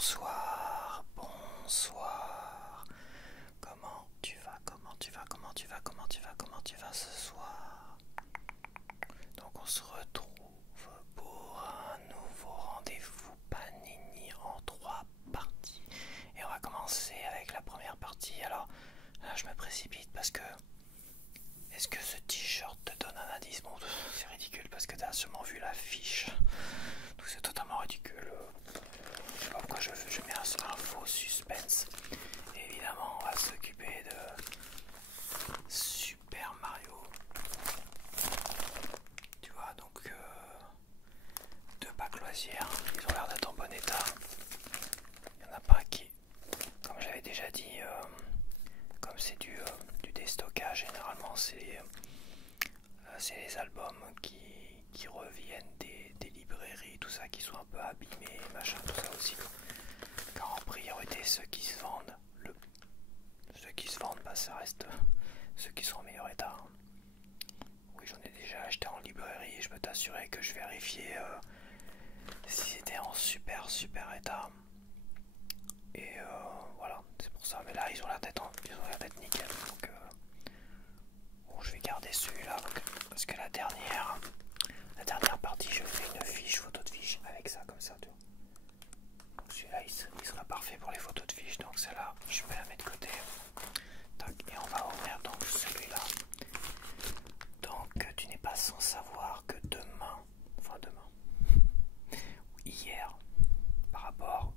Bonsoir, bonsoir. Comment tu vas, comment tu vas ce soir? Donc on se retrouve pour un nouveau rendez-vous Panini en 3 parties. Et on va commencer avec la première partie. Alors là je me précipite parce que... Est-ce que ce t-shirt te donne un indice? Bon, c'est ridicule parce que tu as sûrement vu l'affiche. Tout c'est totalement ridicule. Je sais pas pourquoi je mets un faux suspense. Et évidemment, on va s'occuper de Super Mario. Tu vois, donc deux packs loisirs. Ils ont l'air d'être en bon état. Il n'y en a pas qui, comme j'avais déjà dit, comme c'est du déstockage, généralement c'est les albums qui reviennent des librairies, tout ça, qui sont un peu abîmés, machin, tout ça aussi. Car en priorité, ceux qui se vendent, bah, ça reste ceux qui sont en meilleur état. Oui, j'en ai déjà acheté en librairie et je peux t'assurer que je vérifiais si c'était en super état. Et voilà, c'est pour ça. Mais là, ils ont l'air d'être nickel. Donc, bon, je vais garder celui-là parce que la dernière partie, je fais une fiche, photo de fiche avec ça, comme ça. Donc celui-là, il sera parfait pour les photos de fiche. Donc celle-là, je vais la mettre de côté. Tac, et on va ouvrir donc celui-là. Donc tu n'es pas sans savoir que demain, hier, par rapport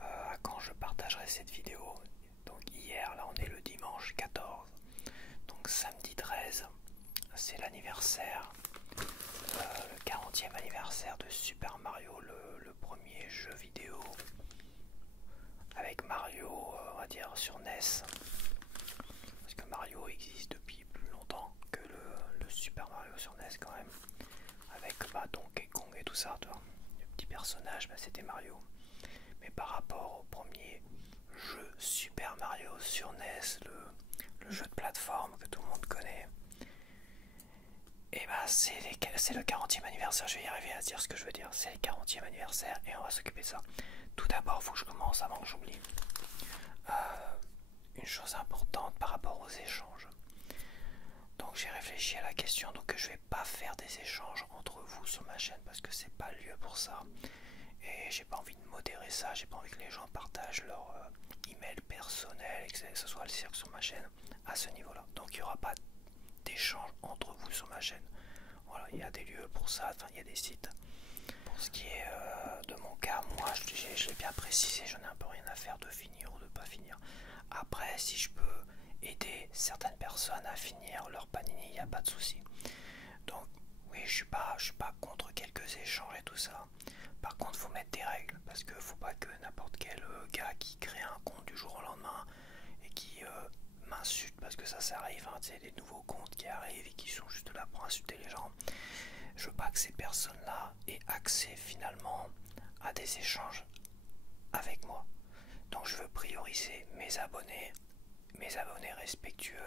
à quand je partagerai cette vidéo, donc hier, là on est le dimanche 14, donc samedi 13, c'est l'anniversaire, le 40e anniversaire de Super Mario, le premier jeu vidéo avec Mario, on va dire sur NES, parce que Mario existe depuis plus longtemps que le Super Mario sur NES quand même, avec Donkey Kong et tout ça, tu vois. Le petit personnage, c'était Mario. Mais par rapport au premier jeu Super Mario sur NES, le jeu de plateforme que tout le monde connaît, et c'est le 40e anniversaire. Je vais y arriver à dire ce que je veux dire. C'est le 40e anniversaire et on va s'occuper de ça. Tout d'abord, il faut que je commence avant que j'oublie. Une chose importante par rapport aux échanges. Donc j'ai réfléchi à la question, donc je vais pas faire des échanges entre vous sur ma chaîne parce que c'est pas le lieu pour ça. Et j'ai pas envie de modérer ça, j'ai pas envie que les gens partagent leur email personnel et que ce soit le cirque sur ma chaîne à ce niveau-là. Donc il n'y aura pas d'échange entre vous sur ma chaîne. Voilà, il y a des lieux pour ça, enfin il y a des sites. Pour ce qui est de mon cas, moi je l'ai bien précisé, j'en ai un peu rien à faire de finir ou de pas finir. Après, si je peux aider certaines personnes à finir leur panini, il n'y a pas de souci. Donc oui, je suis pas contre quelques échanges et tout ça. Par contre, faut mettre des règles parce que faut pas que n'importe quel gars qui crée un compte du jour au lendemain et qui m'insulte, parce que ça arrive, hein, tu sais, des nouveaux comptes qui arrivent et qui sont juste là pour insulter les gens. Je veux pas que ces personnes-là aient accès finalement à des échanges avec moi. Donc je veux prioriser mes abonnés respectueux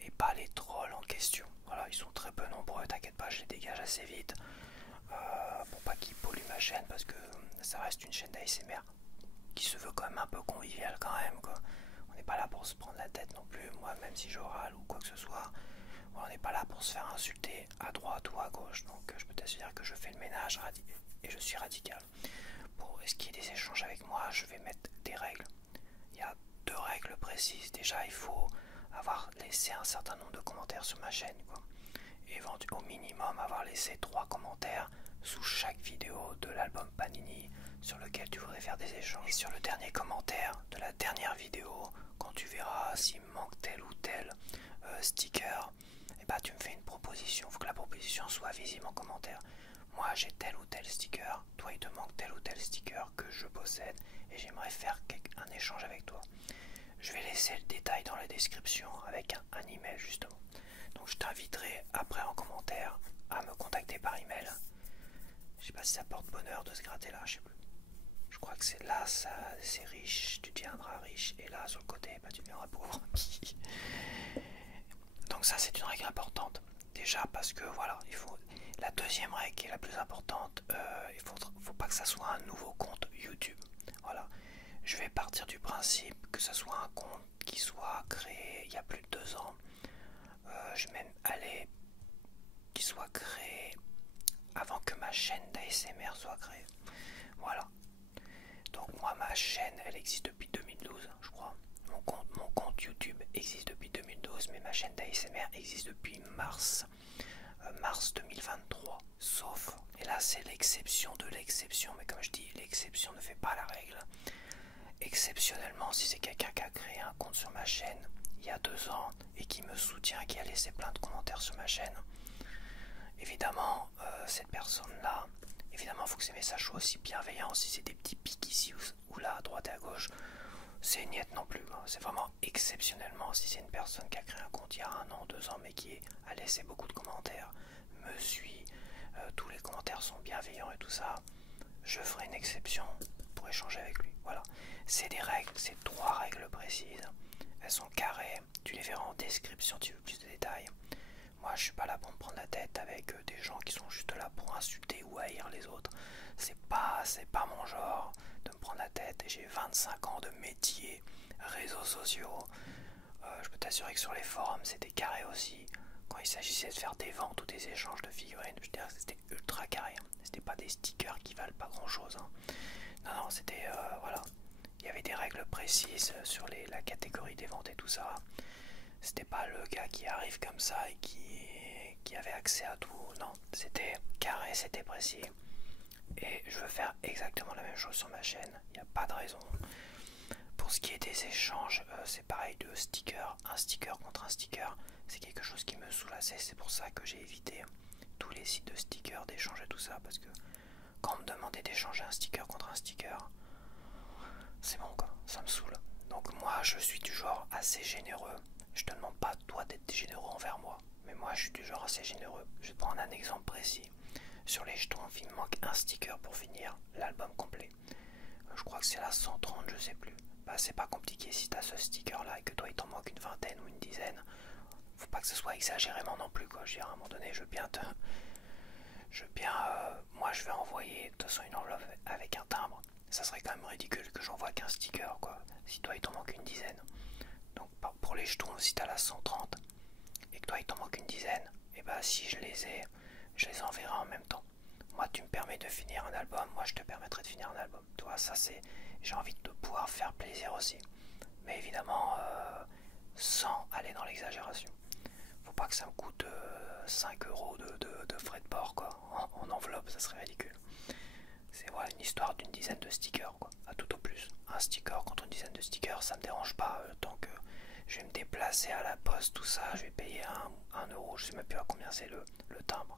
et pas les trolls en question. Voilà, ils sont très peu nombreux, t'inquiète pas, je les dégage assez vite pour pas qu'ils polluent ma chaîne, parce que ça reste une chaîne d'ASMR qui se veut quand même un peu conviviale quand même, quoi. On n'est pas là pour se prendre la tête non plus, moi même si je râle ou quoi que ce soit, on n'est pas là pour se faire insulter à droite ou à gauche. Donc je peux t'assurer que je fais le ménage et je suis radical. Pour ce qui est des échanges avec moi, je vais mettre des règles. Il y a 2 règles précises. Déjà, il faut avoir laissé un certain nombre de commentaires sur ma chaîne, quoi. Et au minimum avoir laissé 3 commentaires sous chaque vidéo de l'album Panini sur lequel tu voudrais faire des échanges. Et sur le dernier commentaire de la dernière vidéo, quand tu verras s'il me manque tel ou tel sticker, et tu me fais une proposition. Il faut que la proposition soit visible en commentaire. Moi j'ai tel ou tel sticker, toi il te manque tel ou tel sticker que je possède et j'aimerais faire un échange avec toi. Je vais laisser le détail dans la description avec un email justement. Donc je t'inviterai après en commentaire à me contacter par email. Je sais pas si ça porte bonheur de se gratter là, je sais plus. Je crois que c'est là, ça, c'est riche, tu deviendras riche, et là sur le côté, tu deviendras pauvre. Donc ça c'est une règle importante. Déjà parce que voilà, il faut la deuxième règle qui est la plus importante, faut pas que ça soit un nouveau compte YouTube. Voilà, je vais partir du principe que ça soit un compte qui soit créé il y a plus de 2 ans. Je vais même aller qui soit créé avant que ma chaîne d'ASMR soit créée. Voilà. Donc moi ma chaîne elle existe depuis 2012 je crois. Mon compte YouTube existe depuis 2012 mais ma chaîne d'ASMR existe depuis mars 2023. Sauf, et là c'est l'exception de l'exception, mais comme je dis, l'exception ne fait pas la règle. Exceptionnellement, si c'est quelqu'un qui a créé un compte sur ma chaîne il y a 2 ans et qui me soutient, qui a laissé plein de commentaires sur ma chaîne, évidemment, cette personne-là, évidemment, il faut que ces messages soient aussi bienveillants. Si c'est des petits pics ici ou là, à droite et à gauche, c'est niette non plus. C'est vraiment exceptionnellement, si c'est une personne qui a créé un compte il y a 1 an, 2 ans, mais qui a laissé beaucoup de commentaires, me suit, tous les commentaires sont bienveillants et tout ça, je ferai une exception pour échanger avec lui. Voilà, c'est des règles, c'est 3 règles précises. Elles sont carrées, tu les verras en description si tu veux plus de détails. Moi je suis pas là pour me prendre la tête avec des gens qui sont juste là pour insulter ou haïr les autres. C'est pas mon genre de me prendre la tête. J'ai 25 ans de métier, réseaux sociaux. Je peux t'assurer que sur les forums c'était carré aussi. Quand il s'agissait de faire des ventes ou des échanges de figurines, je dirais que c'était ultra carré. C'était pas des stickers qui valent pas grand chose. Non, non, c'était voilà. Il y avait des règles précises sur la catégorie des ventes et tout ça. C'était pas le gars qui arrive comme ça et qui avait accès à tout. Non, c'était carré, c'était précis. Et je veux faire exactement la même chose sur ma chaîne. Il n'y a pas de raison. Pour ce qui est des échanges, c'est pareil de stickers. Un sticker contre un sticker, c'est quelque chose qui me saoule assez. C'est pour ça que j'ai évité tous les sites de stickers, d'échange et tout ça. Parce que quand on me demandait d'échanger un sticker contre un sticker, c'est bon quoi, ça me saoule. Donc moi je suis du genre assez généreux. Je te demande pas toi d'être généreux envers moi, mais moi je suis du genre assez généreux. Je vais prendre un exemple précis. Sur les jetons, il me manque un sticker pour finir l'album complet. Je crois que c'est la 130, je sais plus. Bah c'est pas compliqué si t'as ce sticker là et que toi il t'en manque une vingtaine ou une dizaine. Faut pas que ce soit exagérément non plus quoi. Je veux dire, à un moment donné, moi je vais envoyer de toute façon une enveloppe avec un timbre. Ça serait quand même ridicule que j'envoie qu'un sticker quoi. Si toi il t'en manque une dizaine. Donc pour les jetons, si t'as la 130 et que toi il t'en manque une dizaine, et bah si je les ai, je les enverrai en même temps. Moi tu me permets de finir un album, moi je te permettrai de finir un album. Toi ça c'est, j'ai envie de pouvoir faire plaisir aussi. Mais évidemment sans aller dans l'exagération. Faut pas que ça me coûte 5 € de frais de port quoi. En enveloppe, ça serait ridicule. C'est voilà, une histoire d'une dizaine de stickers quoi, à tout au plus. Un sticker contre une dizaine de stickers, ça me dérange pas tant que je vais me déplacer à la poste, tout ça, je vais payer 1 €, je sais même plus à combien c'est le timbre,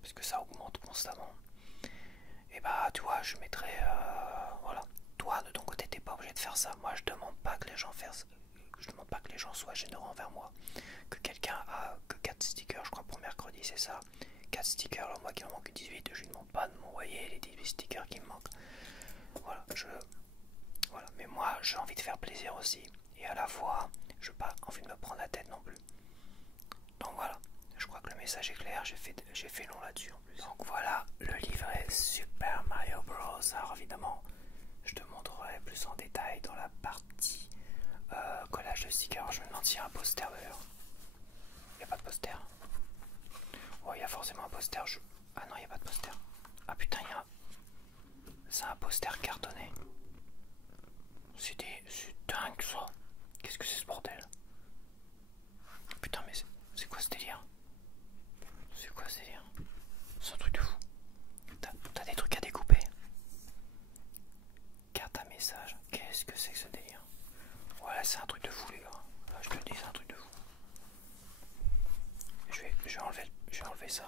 parce que ça augmente constamment. Et bah tu vois, je mettrais voilà. Toi de ton côté t'es pas obligé de faire ça. Moi je demande pas que les gens fassent. Je demande pas que les gens soient généreux envers moi. Que quelqu'un a que 4 stickers, je crois pour mercredi, c'est ça. 4 stickers, alors moi qui en manque 18, je lui demande pas de m'envoyer les 18 stickers qui me manquent. Voilà, voilà. Mais moi j'ai envie de faire plaisir aussi. Et à la fois, je n'ai pas envie de me prendre la tête non plus. Donc voilà, je crois que le message est clair, j'ai fait long là-dessus en plus. Donc voilà, le livret Super Mario Bros. Alors évidemment, je te montrerai plus en détail dans la partie collage de stickers. Je me demande s'il y a un poster d'ailleurs. Il n'y a pas de poster. Oh, il y a forcément un poster. Ah non, il n'y a pas de poster. Ah putain, il y a un... C'est un poster cartonné. C'est dingue ça. Qu'est-ce que c'est ce bordel? Putain, mais c'est quoi ce délire? C'est quoi ce délire? C'est un truc de fou. T'as des trucs à découper? Carte à message. Qu'est-ce que c'est que ce délire? Ouais, c'est un truc de fou les gars. Là, je te le dis, c'est un truc de fou. Je vais enlever ça.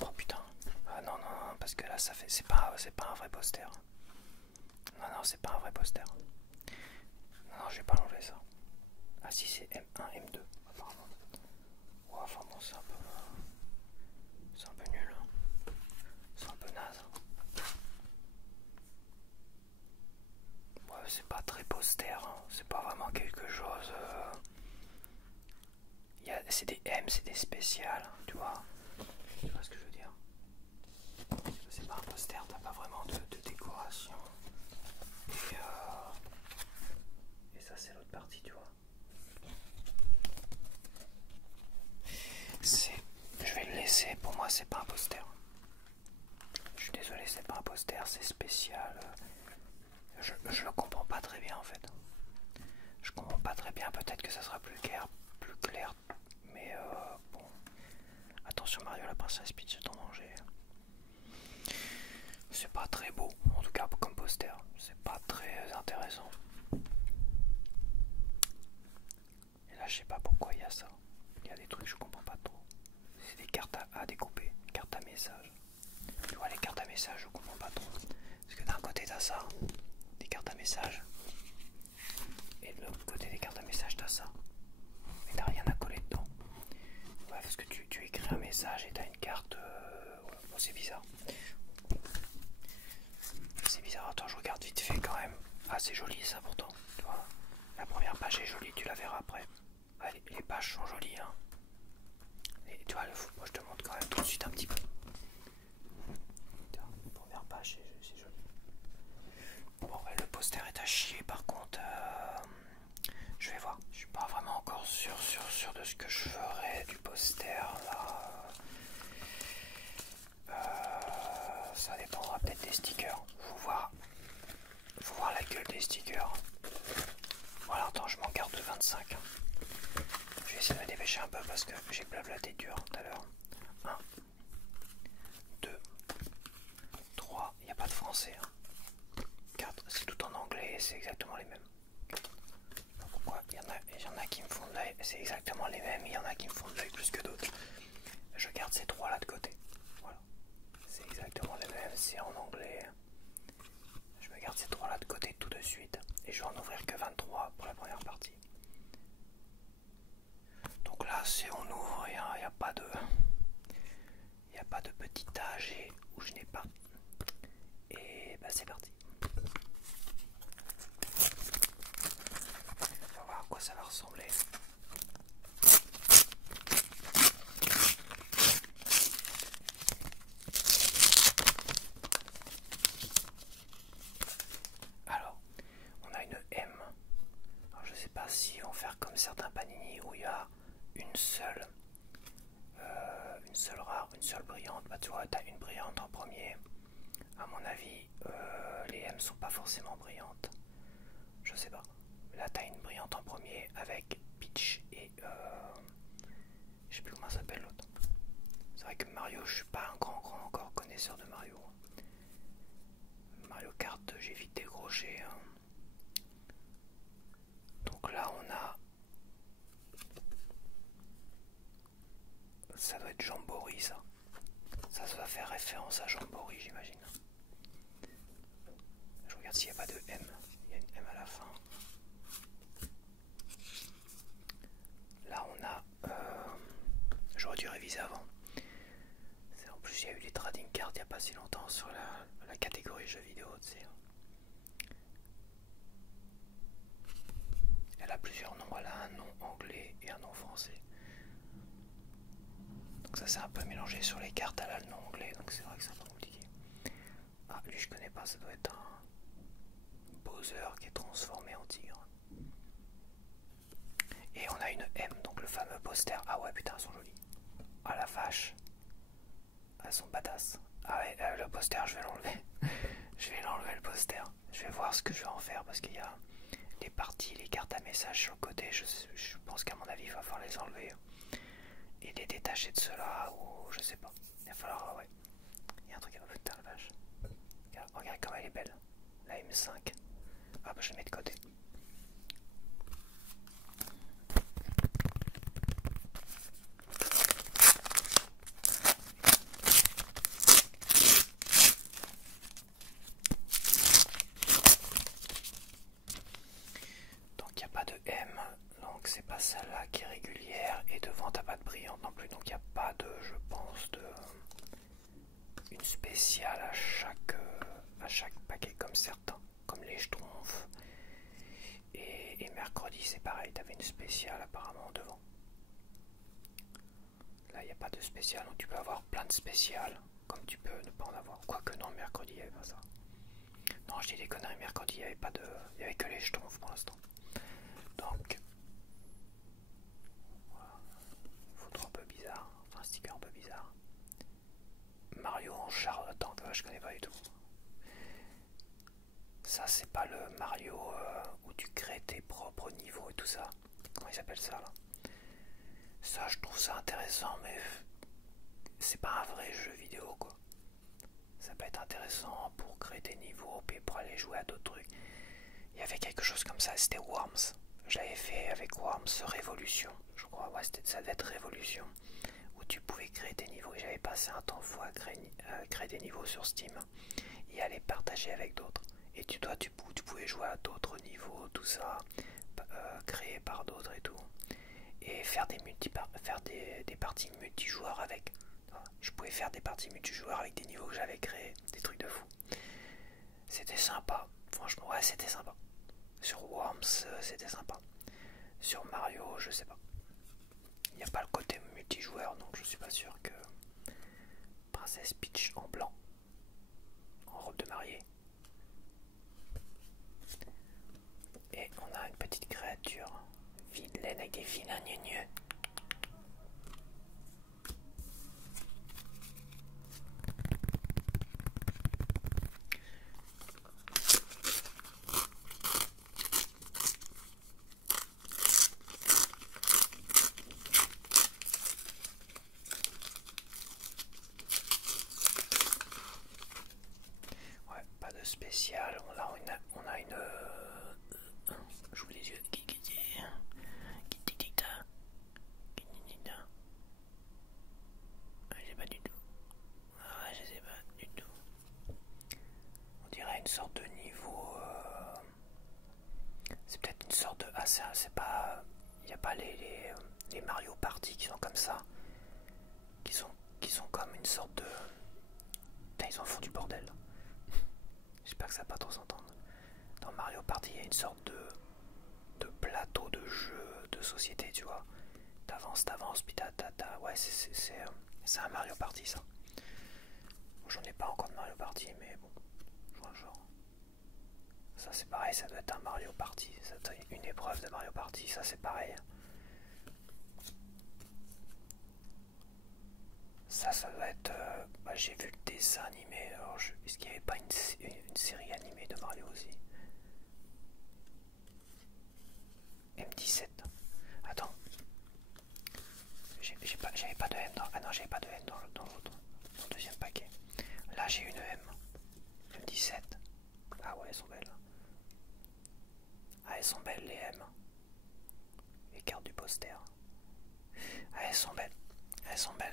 Oh putain. Ah non, non, non, parce que là, ça fait... C'est pas un vrai poster. Non, non, c'est pas un vrai poster. Non, non, je vais pas l'enlever ça. Ah si, c'est M1, M2, apparemment. Ouais, enfin bon, c'est un peu nul. Hein. C'est un peu naze. Ouais, c'est pas très poster. Hein. C'est pas vraiment quelque chose... c'est des spéciales, tu vois ce que je veux dire. C'est pas un poster, t'as pas vraiment de décoration. Et ça c'est l'autre partie, tu vois. Je vais le laisser, pour moi c'est pas un poster. Je suis désolé, c'est pas un poster, c'est spécial. Je le comprends pas très bien en fait. Je comprends pas très bien, peut-être que ça sera plus clair, mais bon. Attention Mario, la princesse Peach est en danger. C'est pas très beau, en tout cas comme poster, c'est pas très intéressant. Et là je sais pas pourquoi il y a ça. Il y a des trucs que je comprends pas trop. C'est des cartes à découper, cartes à message. Tu vois les cartes à message je comprends pas trop. Parce que d'un côté t'as ça, des cartes à message. Et de l'autre côté des cartes à message t'as ça. Mais t'as rien à coller dedans. Ouais, parce que tu écris un message et t'as une carte. Bon, c'est bizarre. C'est bizarre, attends, je regarde vite fait quand même. Ah, c'est joli ça pourtant. Tu vois, la première page est jolie, tu la verras après. Ah, les pages sont jolies, hein. Et tu vois, moi je te montre quand même tout de suite un petit peu. Tiens, la première page, c'est joli. Bon, ouais, le poster est à chier par contre. Je vais voir. Je suis pas vraiment encore sûr de ce que je ferai du poster là. Ça dépendra peut-être des stickers. Faut voir la gueule des stickers. Voilà, attends, je m'en garde de 25. Je vais essayer de me dépêcher un peu parce que j'ai blablaté dur tout à l'heure. 1, 2, 3, il n'y a pas de français. 4, c'est tout en anglais et c'est exactement les mêmes. Pourquoi il y en a qui me font de l'œil, c'est exactement les mêmes, il y en a qui me font de l'œil plus que d'autres. Je garde ces trois là de côté. Voilà. C'est exactement les mêmes, c'est en anglais. Je me garde ces trois là de côté tout de suite. Et je vais en ouvrir que 23 pour la première partie. Donc là, c'est on ouvre, il n'y a pas de. Il n'y a pas de petit âge où je n'ai pas. Et bah c'est parti. On va voir à quoi ça va ressembler. Alors, on a une M. Alors je sais pas si on va faire comme certains panini où il y a une seule rare, une seule brillante. Bah tu vois, tu as une brillante en premier. À mon avis, les M sont pas forcément brillantes. Je sais pas. Là, tu as une brillante en premier avec Peach et je sais plus comment s'appelle l'autre. C'est vrai que Mario, je suis pas un grand encore connaisseur de Mario. Mario Kart, j'ai vite décroché. Hein. Donc là, on a. Ça doit être Jamboree, ça. Ça doit faire référence à Jamboree, j'imagine. Je regarde s'il n'y a pas de M. Il y a une M à la fin. Là, on a. J'aurais dû réviser avant. En plus, il y a eu les trading cards il n'y a pas si longtemps sur la catégorie jeux vidéo, tu sais. Elle a plusieurs noms. Elle a un nom anglais et un nom français. Donc ça, c'est un peu mélangé sur les cartes. Elle a le nom anglais, donc c'est vrai que c'est un peu compliqué. Ah, lui, je connais pas. Ça doit être un Bowser qui est transformé en tigre. Et on a une M, donc le fameux poster. Ah ouais, putain, elles sont jolies. Ah la vache. Elles sont badass. Ah ouais, le poster, je vais l'enlever. Je vais l'enlever le poster. Je vais voir ce que je vais en faire parce qu'il y a les parties, les cartes à message sur le côté. Je pense qu'à mon avis, il va falloir les enlever et les détacher de ceux-là ou je sais pas. Il va falloir, ouais. Il y a un truc à putain la vache. Regarde comme elle est belle. La M5. Ah bah je la mets de côté. C'est pas celle-là qui est régulière et devant t'as pas de brillante non plus, donc il n'y a pas de, je pense, une spéciale à chaque paquet comme certains, comme les Schtroumpfs et mercredi c'est pareil, t'avais une spéciale apparemment devant. il n'y a pas de spécial, donc tu peux avoir plein de spéciales, comme tu peux ne pas en avoir. Quoique non, mercredi, il n'y avait pas ça. Non, je dis des conneries, mercredi, il n'y avait pas de... Il n'y avait que les jetons pour l'instant. Donc, voilà. Photo un peu bizarre, enfin un sticker un peu bizarre. Mario en char, attends, je connais pas du tout. Ça, c'est pas le Mario où tu crées tes propres niveaux et tout ça. Comment il s'appelle ça là? Ça, je trouve ça intéressant, mais c'est pas un vrai jeu vidéo quoi. Ça peut être intéressant pour créer des niveaux et pour aller jouer à d'autres trucs. Il y avait quelque chose comme ça, c'était Worms. Je l'avais fait avec Worms Révolution, je crois. Ouais, ça devait être Révolution, où tu pouvais créer des niveaux. Et j'avais passé un temps fou à créer des niveaux sur Steam et à les partager avec d'autres. Et tu pouvais jouer à d'autres niveaux, tout ça, créés par d'autres et tout. Et faire des parties multijoueurs avec. Je pouvais faire des parties multijoueurs avec des niveaux que j'avais créés, des trucs de fou. C'était sympa, franchement, ouais, c'était sympa. Sur Worms, c'était sympa. Sur Mario, je sais pas. Il n'y a pas le côté multijoueur, donc je suis pas sûr que Princesse Peach en blanc, en robe de mariée. Et on a une petite créature vilaine avec des vilains gneugneux. Ouais, pas de spécial. On a une j'ouvre les yeux. Je sais pas du tout. Je sais pas du tout. On dirait une sorte de niveau. C'est peut-être une sorte de. Ah, c'est pas. Il n'y a pas les Mario Party qui sont comme ça. Qui sont comme une sorte de. Putain, ils en font du bordel. J'espère que ça va pas trop s'entendre. Dans Mario Party, il y a une sorte de plateau de jeu de société, tu vois. T'avances, puis ouais, c'est un Mario Party, ça. J'en ai pas encore de Mario Party, mais bon, je vois le genre. Ça, c'est pareil, ça doit être un Mario Party. Ça doit être une épreuve de Mario Party, ça, c'est pareil. Ça doit être. J'ai vu le dessin animé. Alors, est-ce qu'il n'y avait pas une série animée de Mario aussi? M17. Attends. J'avais pas de M dans. Ah non, j'avais pas de M dans le deuxième paquet. Là, j'ai une M. M17. Ah ouais, elles sont belles. Ah, elles sont belles les M. Les cartes du poster. Ah, elles sont belles. Elles sont belles.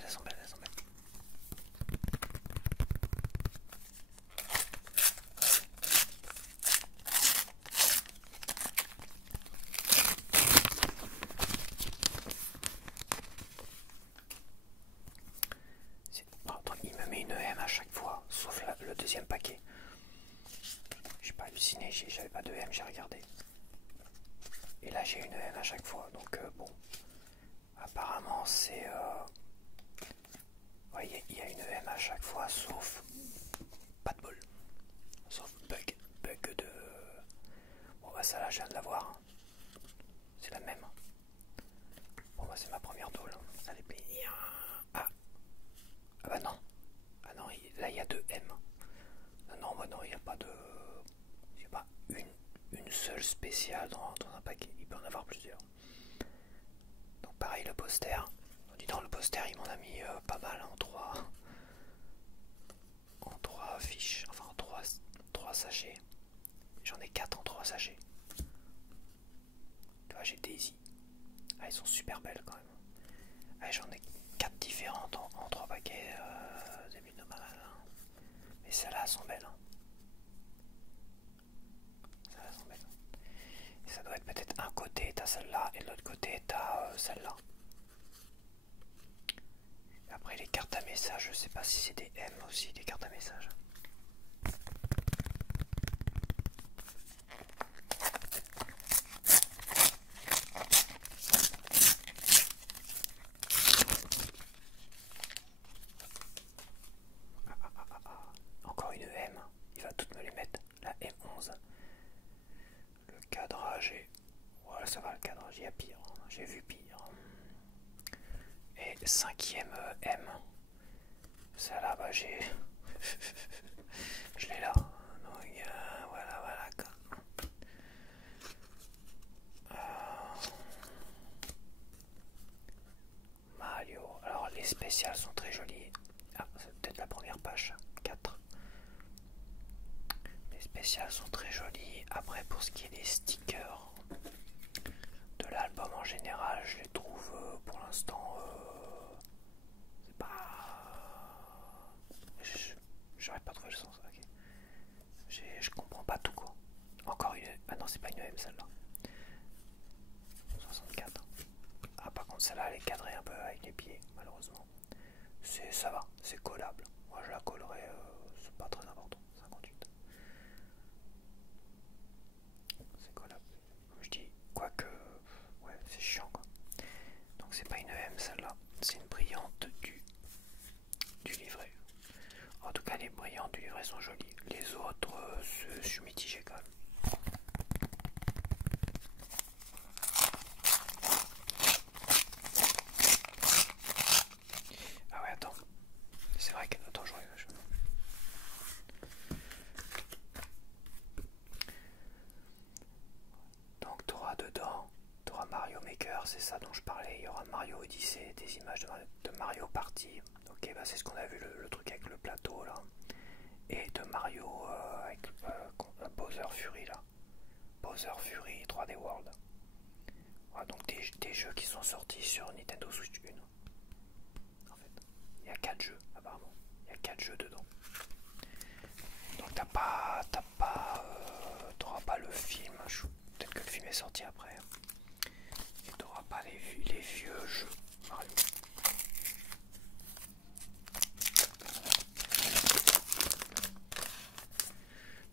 Il me met une M à chaque fois, sauf le deuxième paquet. J'ai pas halluciné, j'avais pas de M, j'ai regardé. Et là j'ai une M à chaque fois, donc bon. Apparemment c'est... ouais, il y a une M à chaque fois, sauf... Pas de bol. Sauf bug de... Bon bah ça là je viens de l'avoir. C'est la même. Bon bah c'est ma première doll. Ça fait plaisir. Ah bah non. Ah non, là il y a deux M. Non, bah non, il n'y a pas de... Il n'y a pas une seule spéciale dans un paquet. Il peut en avoir plusieurs. Donc pareil, le poster. Dis donc, le poster, il m'en a mis pas mal en trois fiches. Enfin, en trois sachets. J'en ai 4 en 3 sachets. Tu vois, j'ai Daisy. Ah, elles sont super belles quand même. Ah, j'en ai 4 différentes en 3 paquets. C'est plutôt pas mal. Hein. Mais celles-là, elles sont belles. Hein. Celles-là, elles sont belles. Et ça doit être peut-être un côté, t'as celle-là, et de l'autre côté, t'as celle-là. Après, les cartes à message, je sais pas si c'est des M aussi, des cartes à message. 5e M. Celle-là, bah j'ai... je l'ai là. Donc, voilà, voilà. Mario. Alors les spéciales sont très jolies. Ah, c'est peut-être la première page. 4. Les spéciales sont très jolies. Après, pour ce qui est des stickers de l'album en général, je les trouve pour l'instant... c'est pas... J'aurais pas trouvé le sens. Okay. Je comprends pas tout quoi. Encore une... Ah non, c'est pas une EM celle-là. 64. Ah par contre celle-là elle est cadrée un peu avec les pieds malheureusement. Ça va, c'est collable. Moi je la collerai, c'est pas très important. 58. C'est collable. Comme je dis, quoique... Ouais, c'est chiant quoi. Donc c'est pas une EM celle-là. C'est une brillante du livret. En tout cas les brillantes du livret sont jolies. Les autres, je suis mitigé quand même. Ah ouais attends. C'est vrai que... Attends, je regarde. Donc t'auras dedans, t'auras Mario Maker, c'est ça dont je parlais. Il y aura Mario Odyssey, des images de Mario Party. Ok, bah c'est ce qu'on a vu, le truc avec le plateau là. Et de Mario avec Bowser Fury là. Bowser Fury 3D World. Voilà, donc des jeux qui sont sortis sur Nintendo Switch 1. En fait, il y a 4 jeux apparemment. Il y a 4 jeux dedans. Donc t'auras pas le film. Peut-être que le film est sorti après. Et t'auras pas les vieux jeux Mario.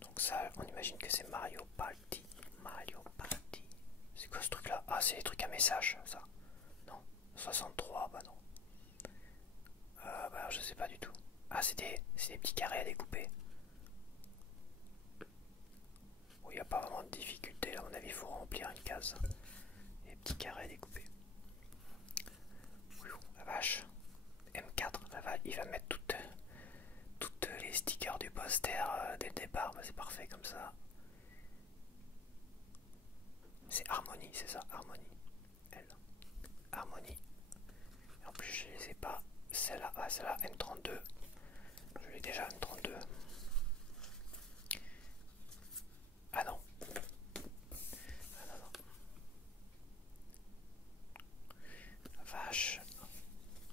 Donc ça, on imagine que c'est Mario Party. Mario Party. C'est quoi ce truc là? Ah, c'est les trucs à message, ça. Non. 63, bah non. Bah alors, je sais pas du tout. Ah, c'est des petits carrés à découper. Bon, il n'y a pas vraiment de difficulté, à mon avis, il faut remplir une case. Les petits carrés à découper. La vache. M4, il va mettre toutes les stickers du poster dès le départ. Bah, c'est parfait comme ça. C'est Harmony, c'est ça, Harmony. Elle. Harmony. Et en plus, je les ai pas. Celle-là, ah, celle-là, M32. Je l'ai déjà, M32. Ah non. Ah non, non. Vache.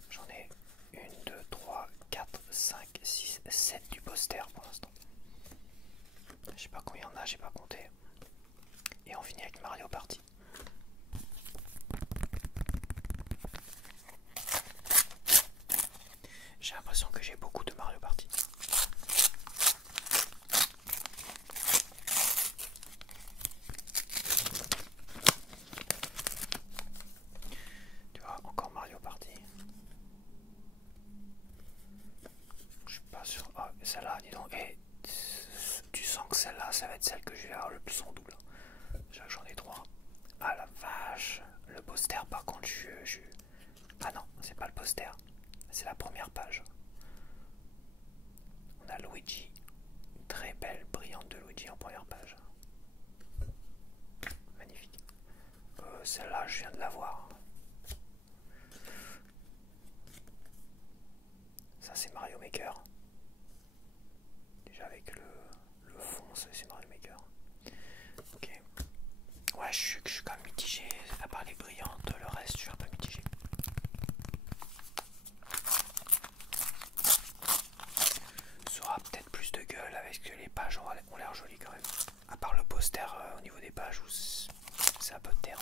J'en ai 1, 2, 3, 4, 5, 6, 7 du poster pour l'instant. Je sais pas combien il y en a, j'ai pas compté. Et on finit avec Mario Party. J'ai l'impression que j'ai beaucoup de Mario Party. Tu vois, encore Mario Party. Je suis pas sûr. Ah, celle-là, dis donc. Et tu sens que celle-là, ça va être celle que je vais avoir le plus en double. J'en ai 3. Ah la vache. Le poster, par contre, Ah non, c'est pas le poster. C'est la première page. On a Luigi. Une très belle, brillante de Luigi en première page. Magnifique. Celle-là, je viens de la voir. Ça, c'est Mario Maker. Déjà avec le fond, c'est Mario Maker. Ok. Ouais, je suis quand même mitigé. À part les brillantes, le reste, je suis un peu mitigé. Ça aura peut-être plus de gueule avec que les pages ont l'air jolies quand même. À part le poster au niveau des pages où c'est un peu terne.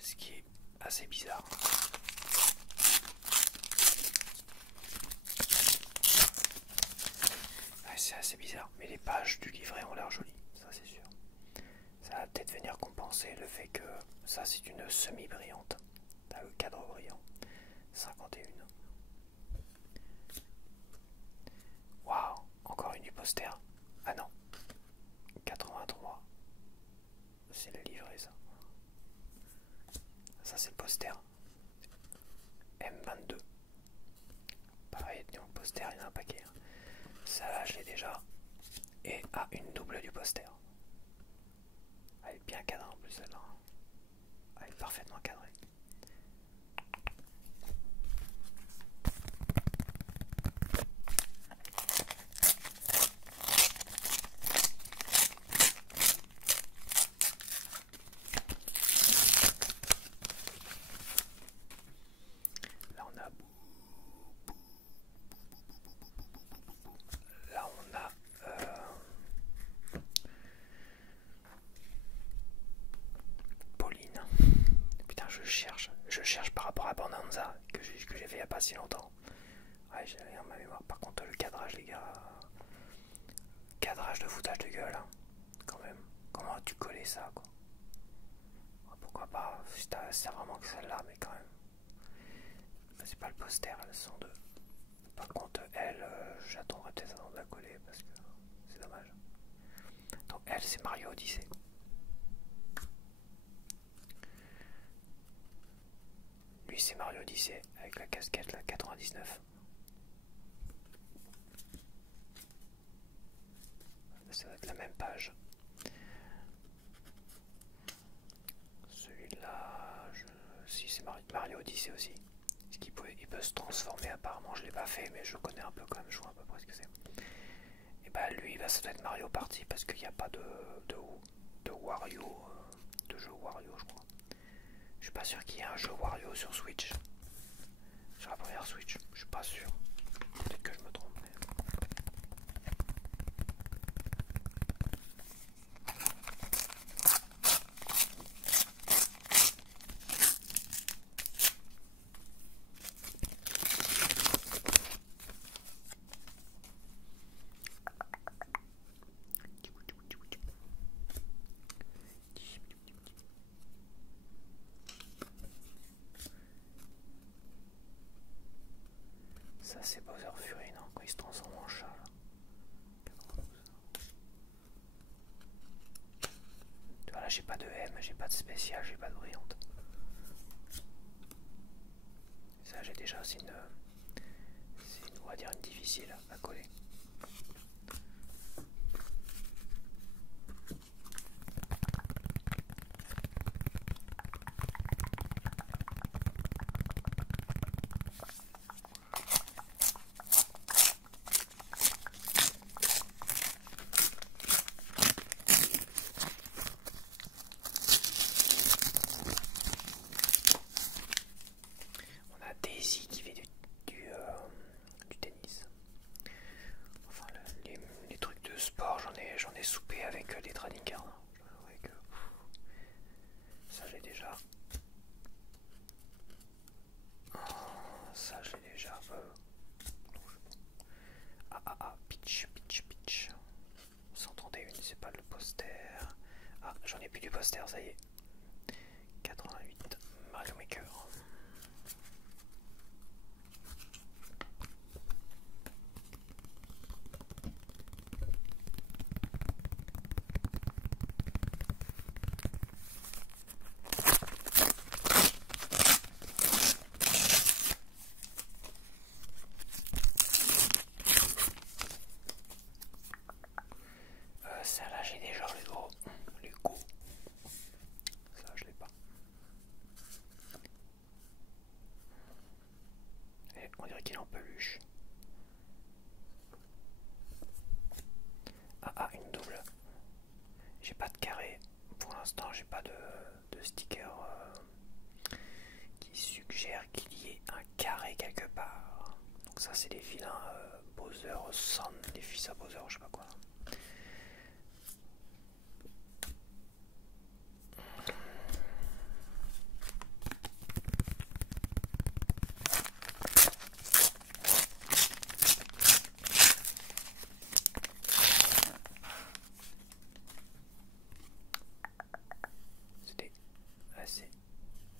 Ce qui est assez bizarre. Ouais, c'est assez bizarre. Mais les pages du livret ont l'air jolies. Ça, c'est sûr. Ça va peut-être venir compenser le fait que ça, c'est une semi-brillante. T'as le cadre brillant. 51. Waouh, encore une du poster. Ah non. 83. C'est le livret ça. Ça c'est le poster. M22. poster, il y en a un paquet. Ça là, je l'ai déjà. Et une double du poster. Elle est bien cadrée en plus celle-là. Elle est parfaitement cadrée. Là on a Pauline. Putain, je cherche par rapport à Bonanza que j'ai fait il y a pas si longtemps. Ouais, j'ai rien ma mémoire. Par contre, le cadrage, les gars, cadrage de foutage de gueule, hein. Quand même. Comment as-tu collé ça, quoi? Pourquoi pas? C'est vraiment que celle-là, mais quand même. C'est pas le poster, elles sont deux. Par contre, elle, j'attendrai peut-être avant de la coller parce que c'est dommage. Donc, elle, c'est Mario Odyssey. Lui, c'est Mario Odyssey avec la casquette, la 99. Ça va être la même page. Celui-là, si c'est Mario Odyssey aussi. Il peut se transformer apparemment, je l'ai pas fait, mais je connais un peu quand même, je vois à peu près ce que c'est. Et bah lui, ça doit être Mario Party parce qu'il n'y a pas de Wario, de jeu Wario, je crois. Je suis pas sûr qu'il y ait un jeu Wario sur Switch. Sur la première Switch, je suis pas sûr. Peut-être que je me trompe. Mais... Ça c'est Bowser Fury, non? Quand il se transforme en chat là. Tu vois là j'ai pas de M, j'ai pas de spécial, j'ai pas de brillante. Ça j'ai déjà, c'est une, on va dire une difficile à coller. Daisy qui fait du tennis. Enfin, les trucs de sport, j'en ai soupé avec les trading cards. Que, ça j'ai déjà. Ça j'ai déjà. Pitch. 131, c'est pas le poster. Ah, j'en ai plus du poster, ça y est. 88, Mario Maker. Ça là j'ai déjà les gros. Ça je l'ai pas. Et on dirait qu'il est en peluche. Une double. J'ai pas de carré. Pour l'instant j'ai pas de sticker qui suggère qu'il y ait un carré quelque part. Donc ça c'est les vilains Bowser Sun, les fils à Bowser, je sais pas quoi.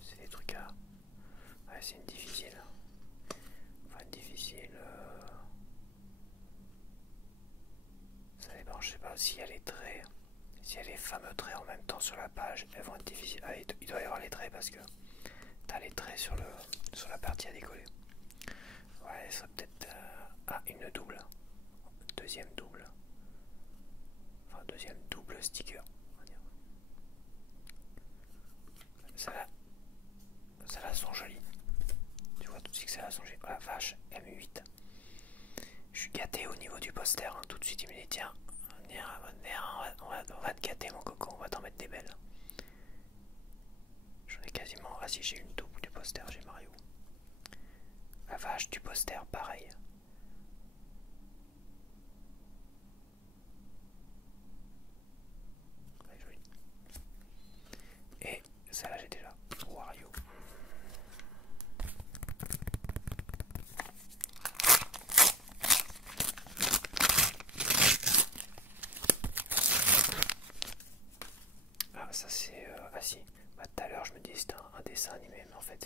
C'est des trucs à... Ouais, c'est une difficile. Enfin, une difficile... Ça dépend, je sais pas s'il y a les traits. S'il y a les fameux traits en même temps sur la page, elles vont être difficiles. Ah, il doit y avoir les traits parce que t'as les traits sur la partie à décoller. Ouais, ça peut-être... deuxième double. Enfin, deuxième double sticker. On va dire. Celles-là sont jolies. Tu vois tout de suite que celles-là sont jolies. Oh la vache, M8. Je suis gâté au niveau du poster. Hein. Tout de suite, il me dit tiens, on va te gâter, mon coco. On va t'en mettre des belles. J'en ai quasiment. Ah si, j'ai une double du poster. J'ai Mario. La vache du poster, pareil. Ouais, joli. Et celle-là, j'ai déjà Wario. Ah, ça c'est. Ah si, bah, tout à l'heure je me disais c'était un dessin animé, mais en fait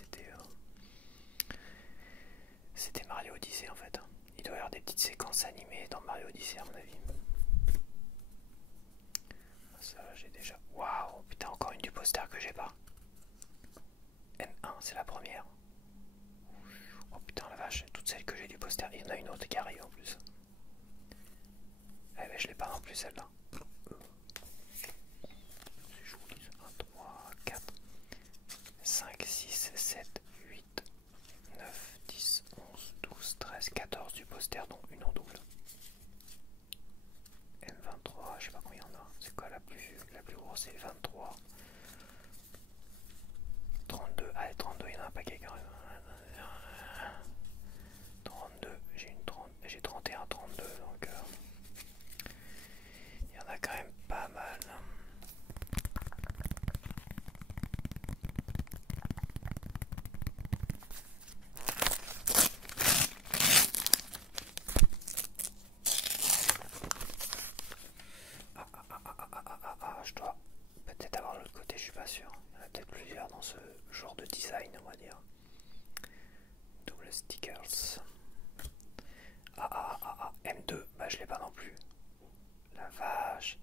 c'était Mario Odyssey en fait. Il doit y avoir des petites séquences animées dans Mario Odyssey à mon avis. Ça j'ai déjà. Waouh, putain, encore une du poster que j'ai pas. M1, c'est la première. Oh putain la vache, toutes celles que j'ai du poster, il y en a une autre qui arrive en plus. Eh mais je l'ai pas non plus celle-là. C'est joli ça. 1, 3, 4, 5, 6, 7, 8, 9, 10, 11, 12, 13, 14 du poster, dont une en double. M23, je sais pas combien il y en a. C'est quoi la plus grosse? C'est 23. 32, allez 32, il y en a un paquet quand même. 32, j'ai une 30, j'ai 31, 32, donc il y en a quand même pas mal. Je dois peut-être avoir l'autre côté, je suis pas sûr. Il y en a peut-être plusieurs dans ce genre de design, on va dire. Double stickers. M2, bah je l'ai pas non plus. La vache.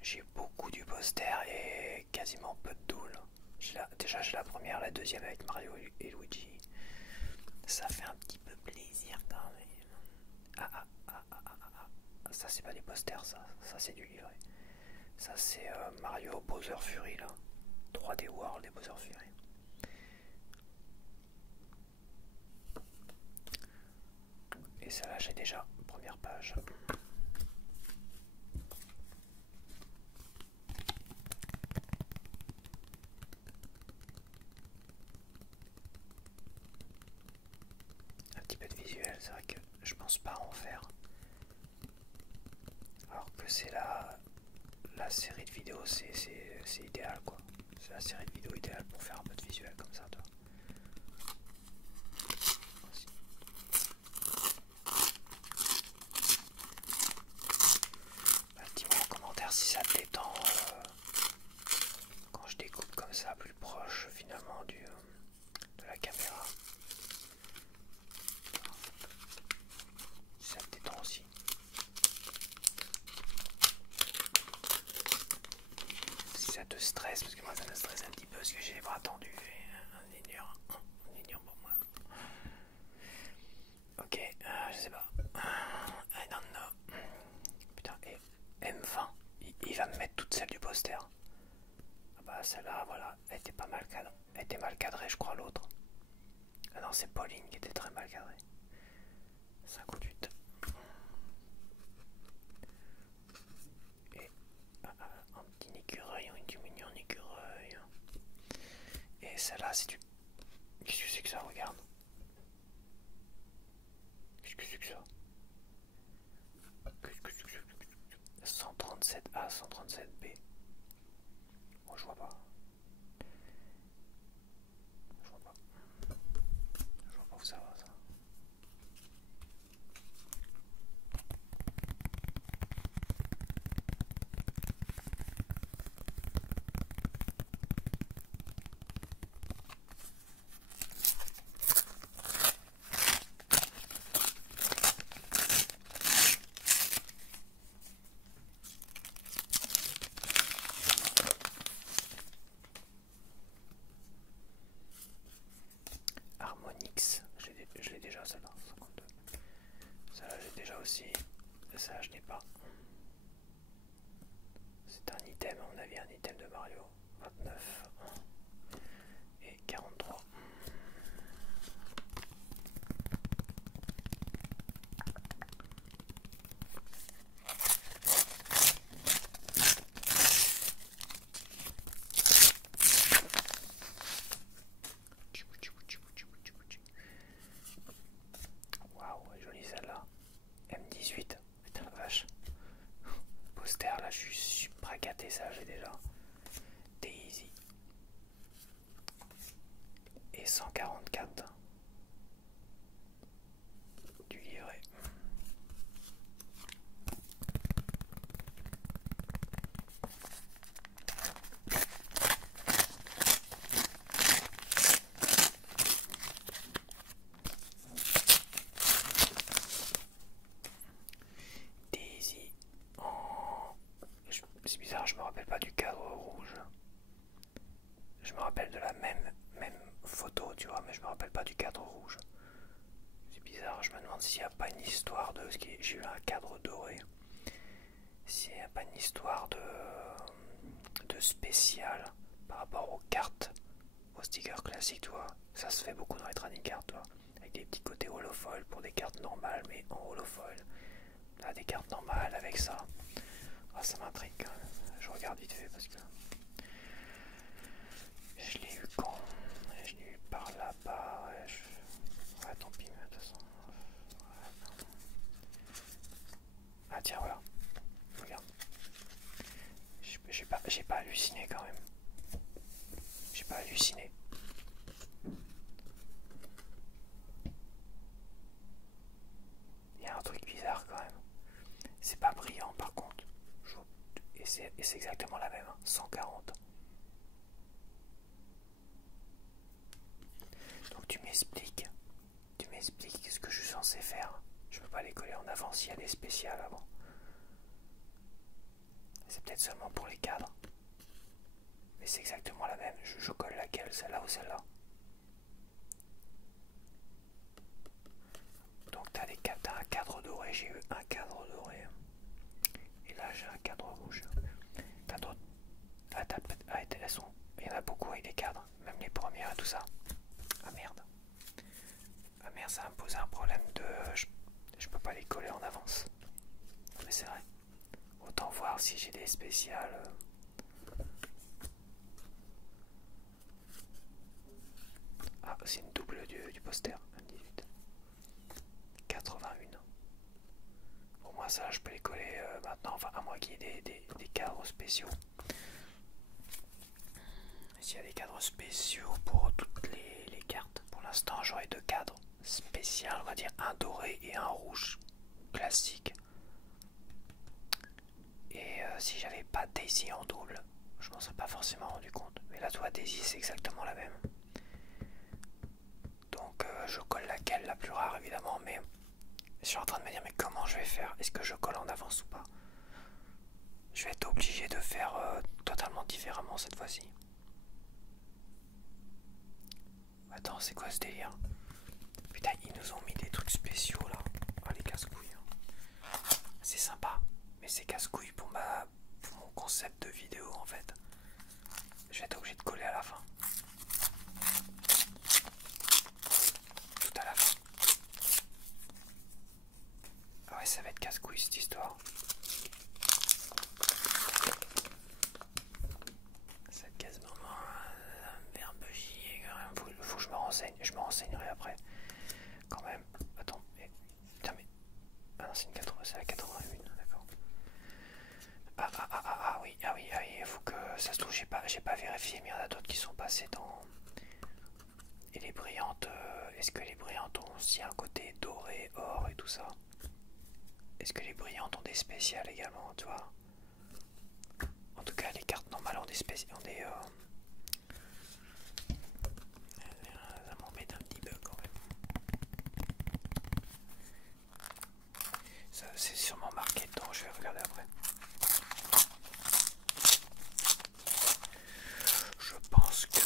J'ai beaucoup du poster et quasiment peu de doubles. Déjà j'ai la première, la deuxième avec Mario et Luigi. Ça fait un petit peu plaisir quand même. Ça c'est pas des posters, ça c'est du livret. Ça c'est Mario Bowser Fury là. 3D World et Bowser Fury. Et ça là j'ai déjà première page. Un petit peu de visuel, c'est vrai que je pense pas en faire. Alors que c'est la série de vidéos, c'est idéal quoi. C'est la série de vidéos idéale pour faire un peu de visuel comme ça, toi. Bah, dis-moi en commentaire si ça te détend quand je découpe comme ça, plus proche finalement de la caméra. Si ça te détend aussi. Si ça te stresse, parce que moi ça me stresse un petit peu parce que j'ai les bras tendus et on est dur pour moi. Ok, je sais pas. I don't know. Putain, et M20, il va me mettre toute celle du poster. Ah bah celle-là, voilà, elle était pas mal cadrée. Elle était mal cadrée, je crois, l'autre. Ah non, c'est Pauline qui était très mal cadrée. 58. Et un petit écureuil, un petit mignon écureuil. Et celle-là, c'est du... Qu'est-ce que c'est que ça, regarde. Qu'est-ce que c'est que ça? 137A, 137B. Bon, je vois pas. Je vois pas. Je vois pas où ça va, ça. Harmonix, je l'ai déjà celle-là, 52. Celle-là j'ai déjà aussi. Ça je n'ai pas. C'est un item, à mon avis, un item de Mario. 29 et 43. Waouh, jolie celle-là. M18. Putain la vache. Poster là, je suis super gâté, ça j'ai déjà. Daisy. Et 144 du livret. Daisy. Oh. C'est bizarre, je me rappelle pas du cadre rouge. Je me rappelle de la même photo, tu vois, mais je me rappelle pas du cadre rouge. C'est bizarre, je me demande s'il n'y a pas une histoire de ce qui. J'ai eu un cadre doré. S'il n'y a pas une histoire de spécial par rapport aux cartes, aux stickers classiques, tu vois. Ça se fait beaucoup dans les trading cards, tu vois. Avec des petits côtés holofoil pour des cartes normales, mais en holofoil. Là, des cartes normales avec ça. Ah, ça m'intrigue quand même. Je regarde vite fait parce que. Je l'ai eu quand? Je l'ai eu par là-bas. Ouais, tant pis, mais de toute façon. Ouais. Ah, tiens, voilà. Regarde. J'ai pas halluciné quand même. J'ai pas halluciné. Il y a un truc bizarre quand même. C'est pas brillant par contre. Et c'est exactement la même. Hein. 140. Donc tu m'expliques ce que je suis censé faire. Je peux pas les coller en avant s'il y a des spéciales avant. C'est peut-être seulement pour les cadres. Mais c'est exactement la même. Je colle laquelle? Celle-là ou celle-là? Donc t'as un cadre doré. J'ai eu un cadre doré. Et là j'ai un cadre rouge. T'as d'autres. Elles sont. Il y en a beaucoup avec des cadres. Même les premières et tout ça. Ah merde. Ah merde, ça va me poser un problème de. Je peux pas les coller en avance. Mais c'est vrai. Autant voir si j'ai des spéciales. Ah, c'est une double du poster. 18. 81. Pour moi, ça, je peux les coller maintenant. Enfin, à moins qu'il y ait des cadres spéciaux. S'il y a des cadres spéciaux pour toutes les cartes. Pour l'instant, j'aurai deux cadres spéciaux. On va dire un doré et un rouge classique. Et si j'avais pas Daisy en double, je m'en serais pas forcément rendu compte. Mais là, toi, Daisy, c'est exactement la même. Donc, je colle laquelle? La plus rare, évidemment. Mais je suis en train de me dire, mais comment je vais faire? Est-ce que je colle en avance ou pas? Je vais être obligé de faire totalement différemment cette fois-ci. Attends, c'est quoi ce délire? Putain, ils nous ont mis des trucs spéciaux là. Ah, les casse-couilles. C'est sympa, mais c'est casse-couilles pour mon concept de vidéo en fait. Je vais être obligé de coller à la fin. Tout à la fin. Ah ouais, ça va être casse-couille cette histoire. C'est quasiment un verbe chier quand même. Faut que je me renseigne. Je me renseignerai après. Quand même. Attends, mais. Putain, mais. Ah non, c'est la 81, d'accord. Ah oui, il faut que. Ça se trouve, j'ai pas vérifié, mais il y en a d'autres qui sont passés dans. Et les brillantes. Est-ce que les brillantes ont aussi un côté doré, or et tout ça? Est-ce que les brillantes ont des spéciales également, tu vois? En tout cas, les cartes normales ont des spéciales. Ça m'embête un petit peu quand même. C'est sûrement marqué dedans, je vais regarder après. Je pense que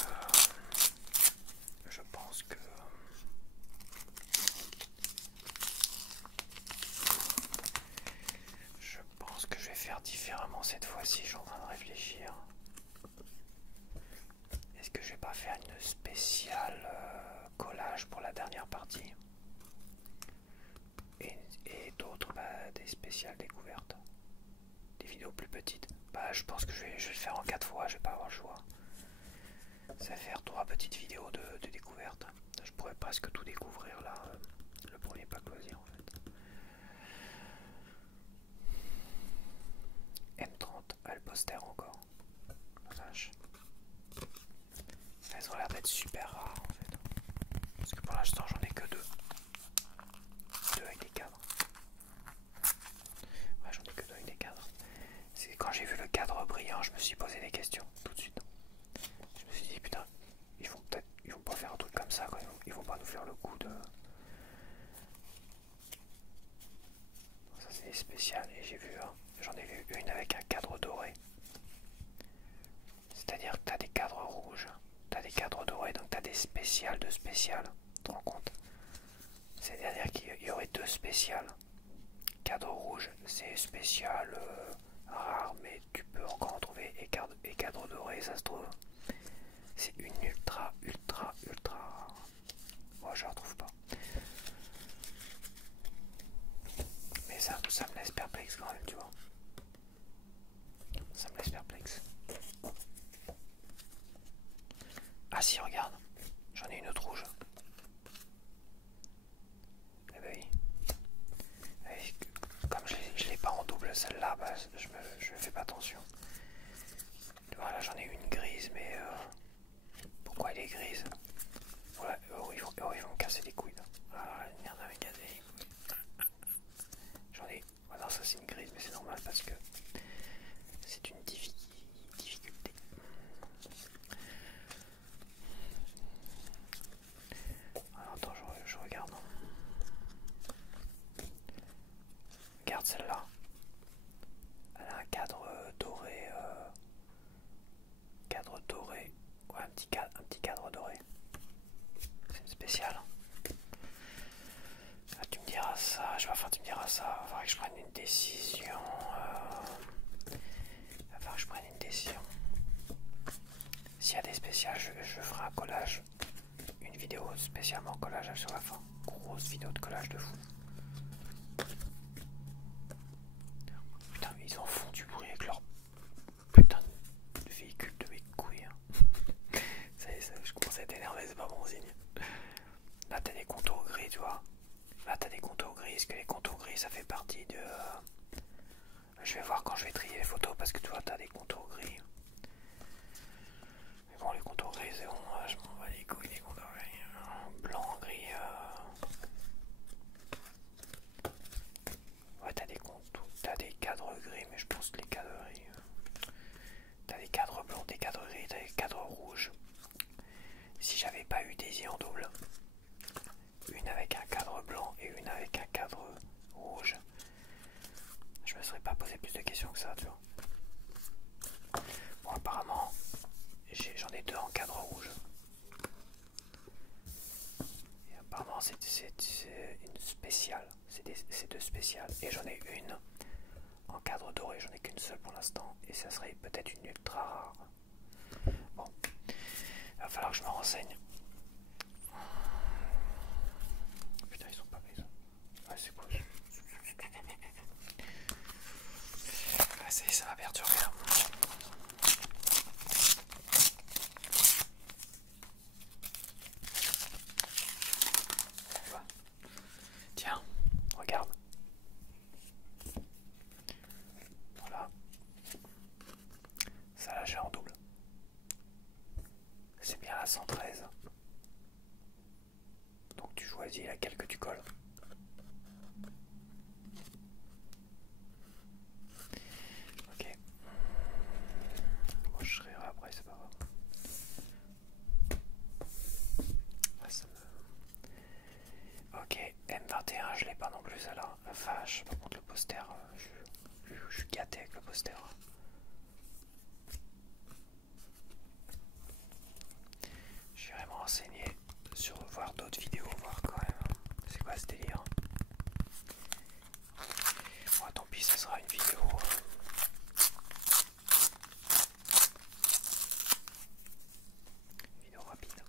spéciales découvertes. Des vidéos plus petites. Bah je pense que je vais le faire en 4 fois, je vais pas avoir le choix. Ça va faire 3 petites vidéos de découverte. Je pourrais presque tout découvrir là, le premier pack loisir en fait. M30, le poster encore. La vache. Elles ont l'air d'être super rares en fait. Parce que pour l'instant j'en ai que 2. 2 avec des cadres. Ouais, j'en ai que 2 avec des cadres. C'est quand j'ai vu le cadre brillant, je me suis posé des questions tout de suite. Je me suis dit putain, ils vont pas faire un truc comme ça quoi. Ils vont pas nous faire le coup de. Ça c'est des spéciales et j'en ai vu une avec un cadre doré. C'est-à-dire que t'as des cadres rouges, t'as des cadres dorés, donc t'as des spéciales de spéciales. Tu te rends compte? C'est-à-dire qu'il y aurait 2 spéciales. Cadre rouge, c'est spécial rare, mais tu peux encore en trouver. Et cadre doré, ça se trouve. C'est une ultra rare. Moi, je la retrouve pas. Mais ça me laisse perplexe quand même, tu vois. Ça me laisse perplexe. Ah si, regarde. J'en ai une autre rouge. Eh ben oui. Comme je l'ai pas en double celle-là, bah, je fais pas attention. Voilà, j'en ai une grise, mais pourquoi elle est grise? Voilà, ils vont me casser les couilles. Ah, merde, elle m'a cassé les couilles. J'en ai. Ah non, ça c'est une grise, mais c'est normal parce que c'est une difficulté. Alors attends, je regarde. Regarde celle-là. Elle a un cadre doré. Cadre doré. Ouais, un petit cadre doré. C'est une spéciale. Ah, tu me diras ça. Tu me diras ça. Il va falloir que je prenne une décision. Il va falloir que je prenne une décision. S'il y a des spéciales, je ferai un collage. Une vidéo spécialement collage sur la fin. Grosse vidéo de collage de fou. Putain, mais ils en font du bruit avec leur putain de véhicule de mes couilles. Hein. Ça y est, je commence à être énervé, c'est pas bon signe. Là, t'as des contours gris, tu vois. Là, t'as des contours gris. Est-ce que les contours gris, ça fait partie de... Je vais voir quand je vais trier les photos parce que tu vois, t'as des contours gris. Mais bon, les contours gris, c'est bon. Je m'en bats les couilles, les contours gris. Blanc, gris... Ouais, t'as des contours, t'as des cadres gris, mais je pense que les cadres gris... T'as des cadres blancs, des cadres gris, t'as des cadres rouges. Si j'avais pas eu des yeux en double, une avec un cadre blanc et une avec un cadre rouge, je me serais pas posé plus de questions que ça, tu vois. Bon, apparemment, j'en ai 2 en cadre rouge. Et apparemment, c'est une spéciale. C'est 2 spéciales. Et j'en ai une en cadre doré. J'en ai qu'une seule pour l'instant. Et ça serait peut-être une ultra rare. Bon, il va falloir que je me renseigne. Putain, ils sont pas mis. Ouais, c'est cool. Ah, ça va perturber. Tiens, regarde. Voilà. Ça là j'ai en double. C'est bien la 113. Donc tu choisis laquelle que tu colles. Ok. Moi je serai après, c'est pas grave. Ok, M21, je l'ai pas non plus celle-là. La vache, par contre le poster, je suis gâté avec le poster. Je vais vraiment renseigner sur voir d'autres vidéos, voir quand même. C'est quoi ce délire? Bon, tant pis, ça sera une vidéo. Vidéo rapide.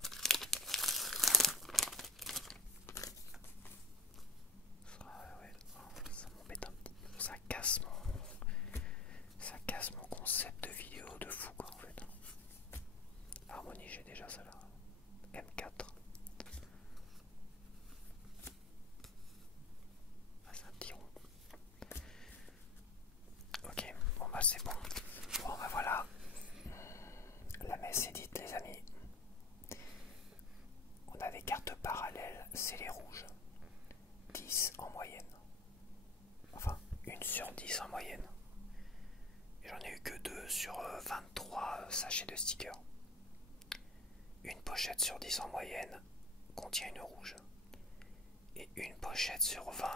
Ouais, ça m'embête un petit peu. Ça moi c'est bon. Bon bah voilà, la messe est dite les amis. On a des cartes parallèles, c'est les rouges. 10 en moyenne. Enfin, 1 sur 10 en moyenne. J'en ai eu que 2 sur 23 sachets de stickers. Une pochette sur 10 en moyenne contient une rouge. Et une pochette sur 20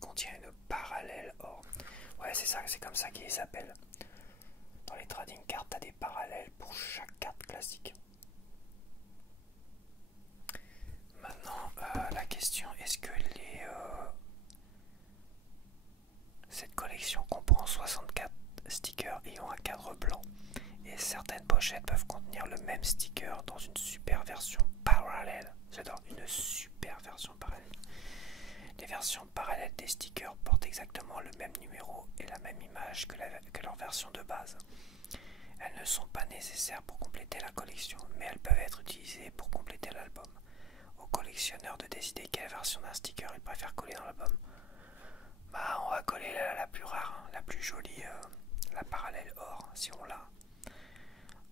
contient une parallèle or. Ouais, c'est ça, c'est comme ça qu'ils s'appellent. Dans les trading cards, t'as des parallèles pour chaque carte classique. Maintenant, la question, est-ce que cette collection comprend 64 stickers ayant un cadre blanc et certaines pochettes peuvent contenir le même sticker dans une super version parallèle. J'adore, une super version parallèle. Les versions parallèles des stickers portent exactement le même numéro et la même image que leur version de base. Elles ne sont pas nécessaires pour compléter la collection, mais elles peuvent être utilisées pour compléter l'album. Au collectionneur de décider quelle version d'un sticker il préfère coller dans l'album. Bah, on va coller la plus rare, hein, la plus jolie, la parallèle or, si on l'a.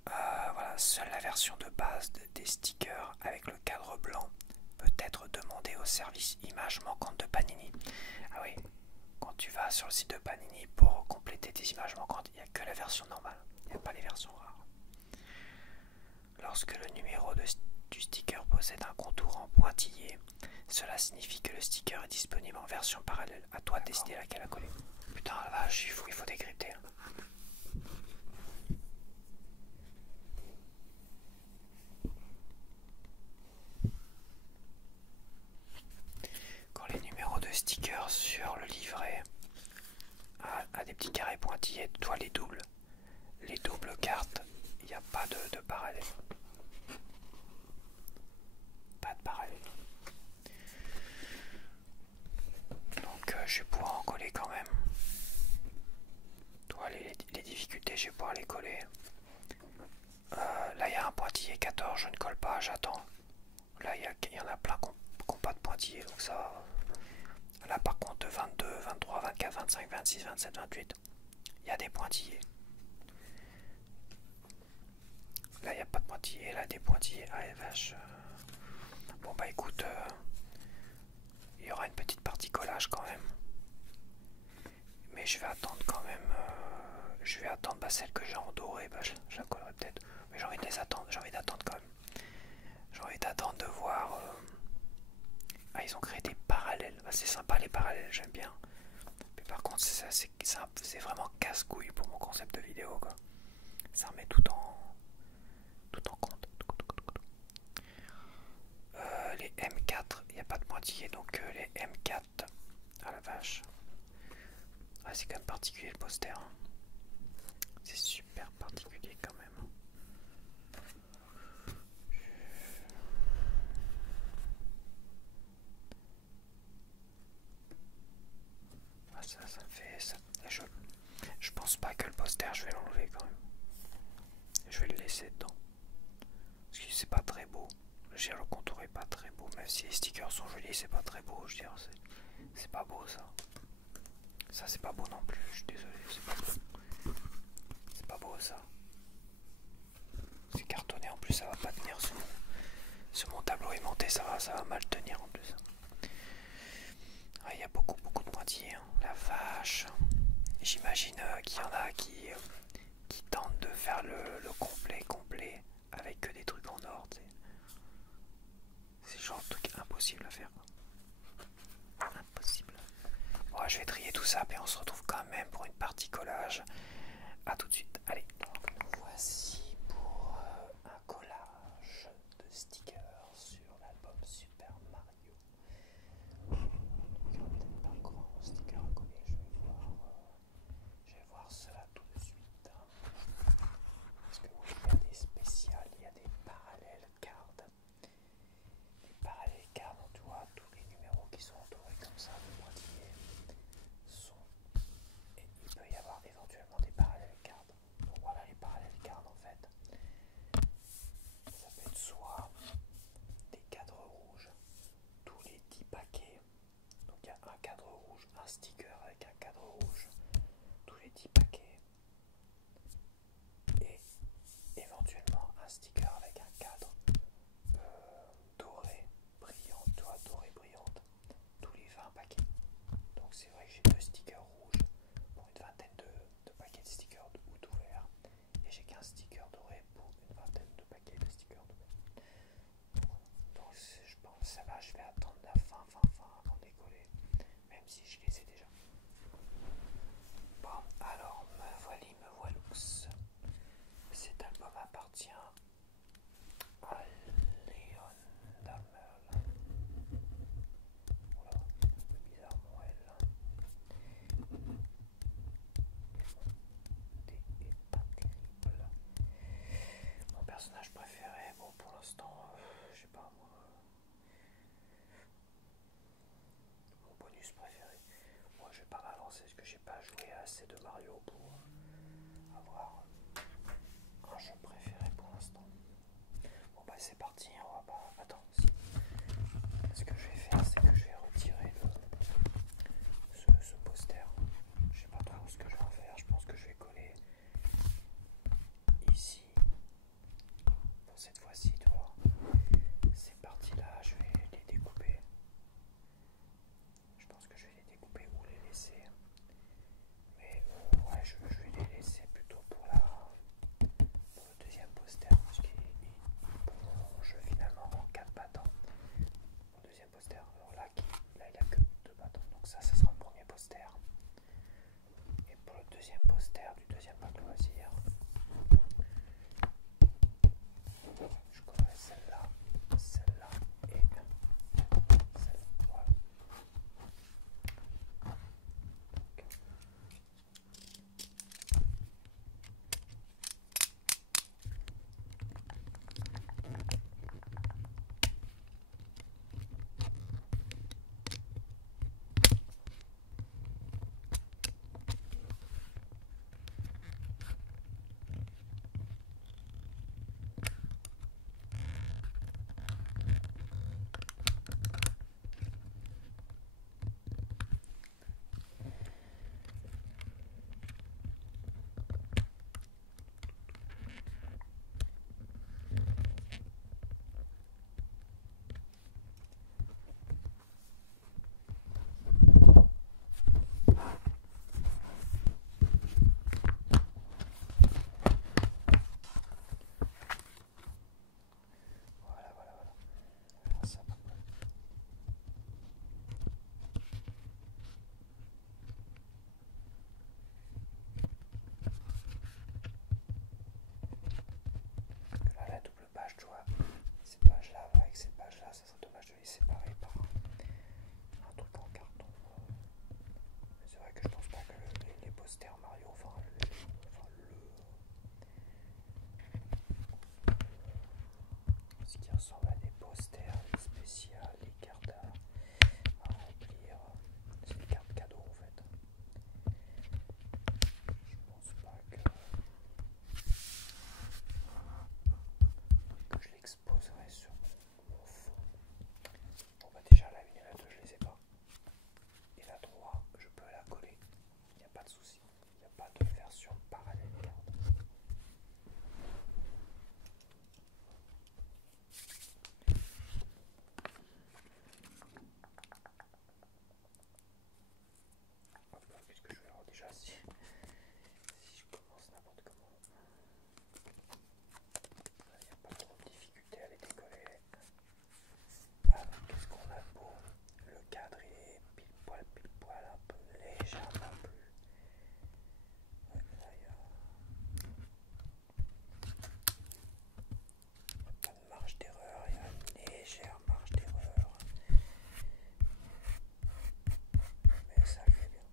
Voilà, seule la version de base des stickers avec le cadre blanc peut être demandée au service images manquantes de Panini. Ah oui, quand tu vas sur le site de Panini pour compléter tes images manquantes, il n'y a que la version normale, il n'y a pas les versions rares. Lorsque le numéro du sticker possède un contour en pointillé, cela signifie que le sticker est disponible en version parallèle. À toi de décider laquelle à coller. Putain la vache, il faut décrypter. Quand les numéros de stickers sur le livret a des petits carrés pointillés, toi les doubles cartes, il n'y a pas de parallèle. Pas de parallèle. Donc je vais pouvoir en coller quand même. Toi les difficultés, je vais pouvoir les coller. Là il y a un pointillé 14, je ne colle pas, j'attends. Là il y en a plein qui n'ont pas de pointillé, donc ça. Là par contre 22, 23, 24, 25, 26, 27, 28, il y a des pointillés. Là il n'y a pas de pointillés, là des pointillés. Ah les vaches. Bon bah écoute, il y aura une petite partie collage quand même. Mais je vais attendre quand même. Je vais attendre celle que j'ai en doré, bah, je la collerai peut-être. Mais j'ai envie de les attendre, j'ai envie d'attendre quand même. J'ai envie d'attendre de voir. Ah, ils ont créé des parallèles. Bah, c'est sympa les parallèles, j'aime bien. Mais par contre, c'est vraiment casse-couille pour mon concept de vidéo, quoi. Ça remet tout en compte. Les M4, il n'y a pas de pointillés, donc les M4. Ah la vache. Ah, c'est quand même particulier le poster. Hein. C'est super particulier quand même. Ah, ça me fait ça. Je pense pas que le poster, je vais l'enlever quand même. Je vais le laisser dedans. Parce que c'est pas très beau. Le contour est pas très beau. Même si les stickers sont jolis, c'est pas très beau. Je veux dire, c'est pas beau ça. Ça c'est pas beau non plus. Je suis désolé, c'est pas beau. C'est pas beau ça. C'est cartonné en plus, ça va pas tenir sur mon tableau aimanté, ça va mal tenir en plus. Il y a beaucoup de pointillés, hein. La vache. J'imagine qu'il y en a qui tentent de faire le complet avec que des trucs en or. C'est genre de truc impossible à faire. Impossible. Bon, je vais trier tout ça, puis on se retrouve quand même pour une partie collage. A tout de suite. Allez. Voici pour un collage de stickers sur l'album Super Mario. Il n'y aura peut-être pas grand sticker à coller. Je vais voir cela tout de suite. Parce que oui, il y a des spéciales, il y a des parallèles cards. Les parallèles cards, tu vois, tous les numéros qui sont entourés comme ça de pointillés sont. Et il peut y avoir éventuellement des parallèles cards. Donc voilà les parallèles cards en fait. Ça peut être soit des cadres rouges, tous les 10 paquets. Donc il y a un cadre rouge, un sticker avec un cadre rouge, tous les 10 paquets. un sticker avec un cadre doré brillant, tu vois, doré brillante, tous les 20 paquets. Donc c'est vrai que j'ai 2 stickers rouges pour une vingtaine de paquets de stickers ou tout vert, et j'ai qu'un sticker doré pour une vingtaine de paquets de stickers dorés. Donc je pense que ça va, je vais attendre la fin avant de les coller, même si je les ai déjà. Bon, alors me voiloux. Cet album appartient à Léon Damel. Voilà, un peu bizarre mon L. T est pas terrible. Mon personnage préféré, bon pour l'instant, je sais pas moi. Mon bonus préféré. Moi je vais pas m'avancer parce que j'ai pas joué assez de Mario pour avoir un jeu préféré pour l'instant. Bon bah c'est parti, on va pas. Attends, si. Ce que je vais faire, c'est que je vais retirer ce poster. Je sais pas trop ce que je vais en faire. Je pense que je vais coller ici. Pour cette fois-ci, tu vois. Ces parties-là, je vais les découper. Je pense que je vais les découper ou les laisser. Mais ouais, je vais les laisser plutôt pour le deuxième poster. Parce qu'il prolonge finalement en 4 battants. Mon deuxième poster. Alors là, il n'y a que 2 battants. Donc ça sera le premier poster. Et pour le deuxième poster du deuxième pack loisir, je collerai celle-là et celle-là. Voilà. Ça va. Là, la double page, tu vois, cette page-là avec cette page-là, ça serait dommage de les séparer par un truc en carton. Mais c'est vrai que je pense pas que les posters Mario, ce qui ressemble à des posters, des spéciales, des cartes à remplir, c'est des cartes cadeaux en fait. Je pense pas que je l'exposerai sur mon fond. Bon bah déjà la 1 et la 2 je les ai pas. Et la 3 je peux la coller. Il n'y a pas de souci. Il n'y a pas de version parallèle carte. Qu'est-ce que je vais avoir déjà si je commence n'importe comment. Il n'y a pas trop de difficulté à les décoller. Alors qu'est-ce qu'on a pour le cadre est pile poil un peu légèrement plus. Ouais, là il y a pas de marge d'erreur, il y a une légère marge d'erreur. Mais ça le fait bien.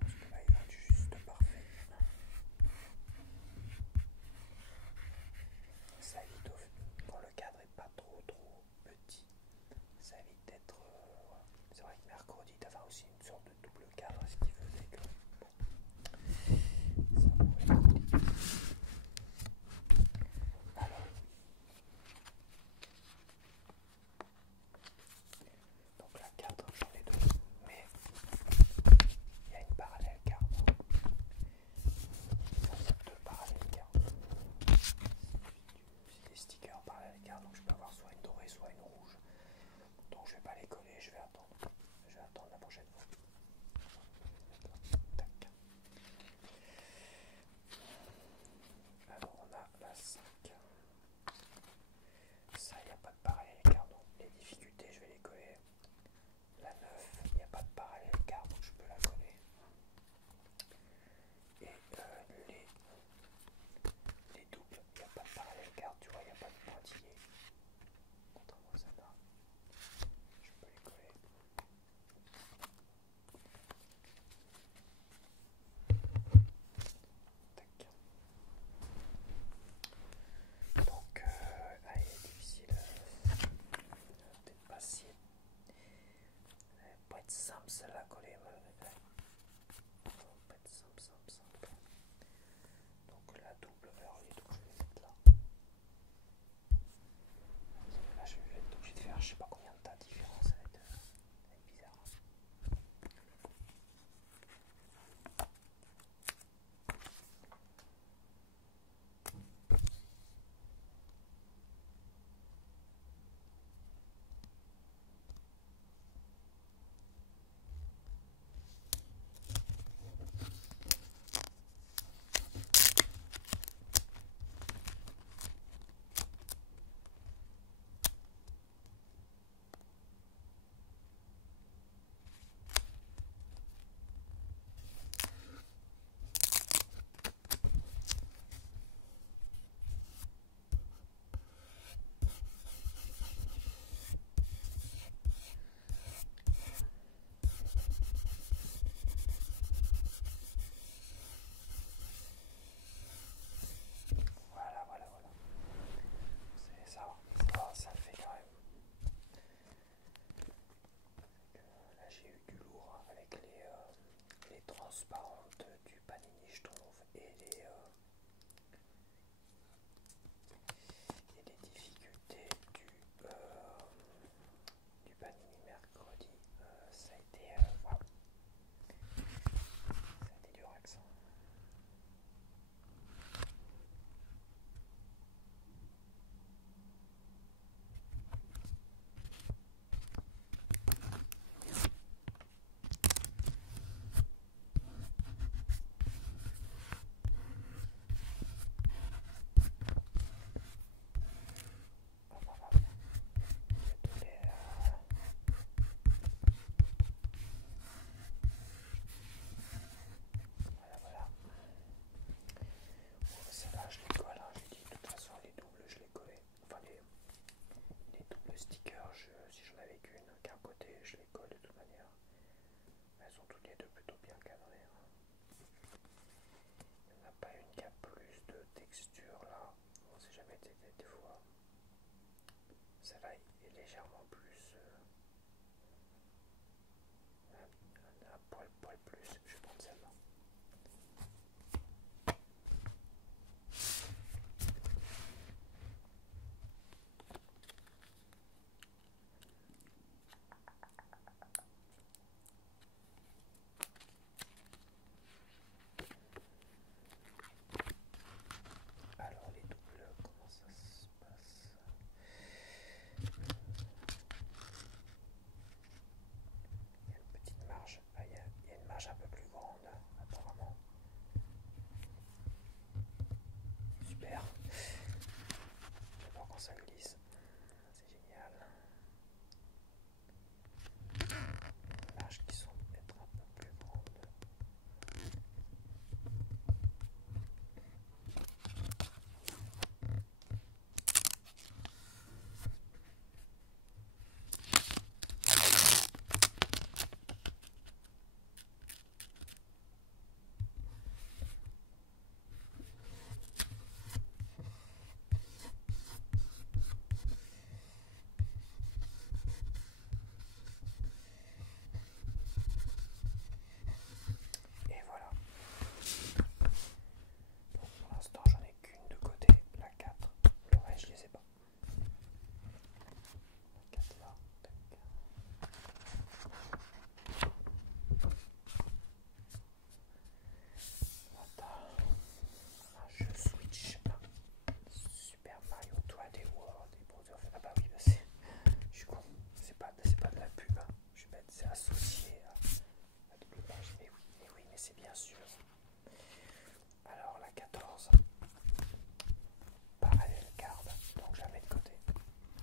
Parce que là il va être juste parfait. Ça évite quand le cadre est pas trop petit. Ça évite d'être. Voilà. C'est vrai que mercredi t'avais aussi une sorte de double cadre, ce qui faisait que ça pouvait être compliqué. Alors, donc la 4 j'en ai 2, mais il y a une parallèle carte. Il y a 2 parallèles cartes. prochaine fois. Tac. Alors on a la 5. Ça, il n'y a pas de parallèle car donc les difficultés, je vais les coller. La 9, il n'y a pas de parallèle car donc je peux la coller. Et les doubles, il n'y a pas de parallèle car tu vois, il n'y a pas de pointillé. Contrairement à celle-là, je peux les coller. Tac. Donc, elle est difficile. Peut-être pas si. Elle va pas être simple celle-là à coller. Elle va pas être simple. Donc la double, alors les doubles, je vais les mettre là. Là, je vais être obligé de faire je sais pas combien de tas de différence, ça va être bizarre. Voilà. Ça le fait quand même. Là j'ai eu du lourd avec les transparentes du Panini je trouve et les difficultés du Panini mercredi. Ça a été wow. Ça a été dur accent. Voilà. Celle-là, je les colle. J'ai dit de toute façon, les doubles, je les collais. Enfin, les doubles stickers, si j'en avais qu'un côté, je les colle de toute manière. Elles sont toutes les deux plutôt bien cadrées. Il n'y en a pas une qui a plus de texture là. On sait jamais des fois. Celle-là est légèrement plus. Un poil plus. Je vais prendre celle-là. Alors les doubles, comment ça se passe? c'est bien sûr. Alors la 14, parallèle garde, donc je la mets de côté.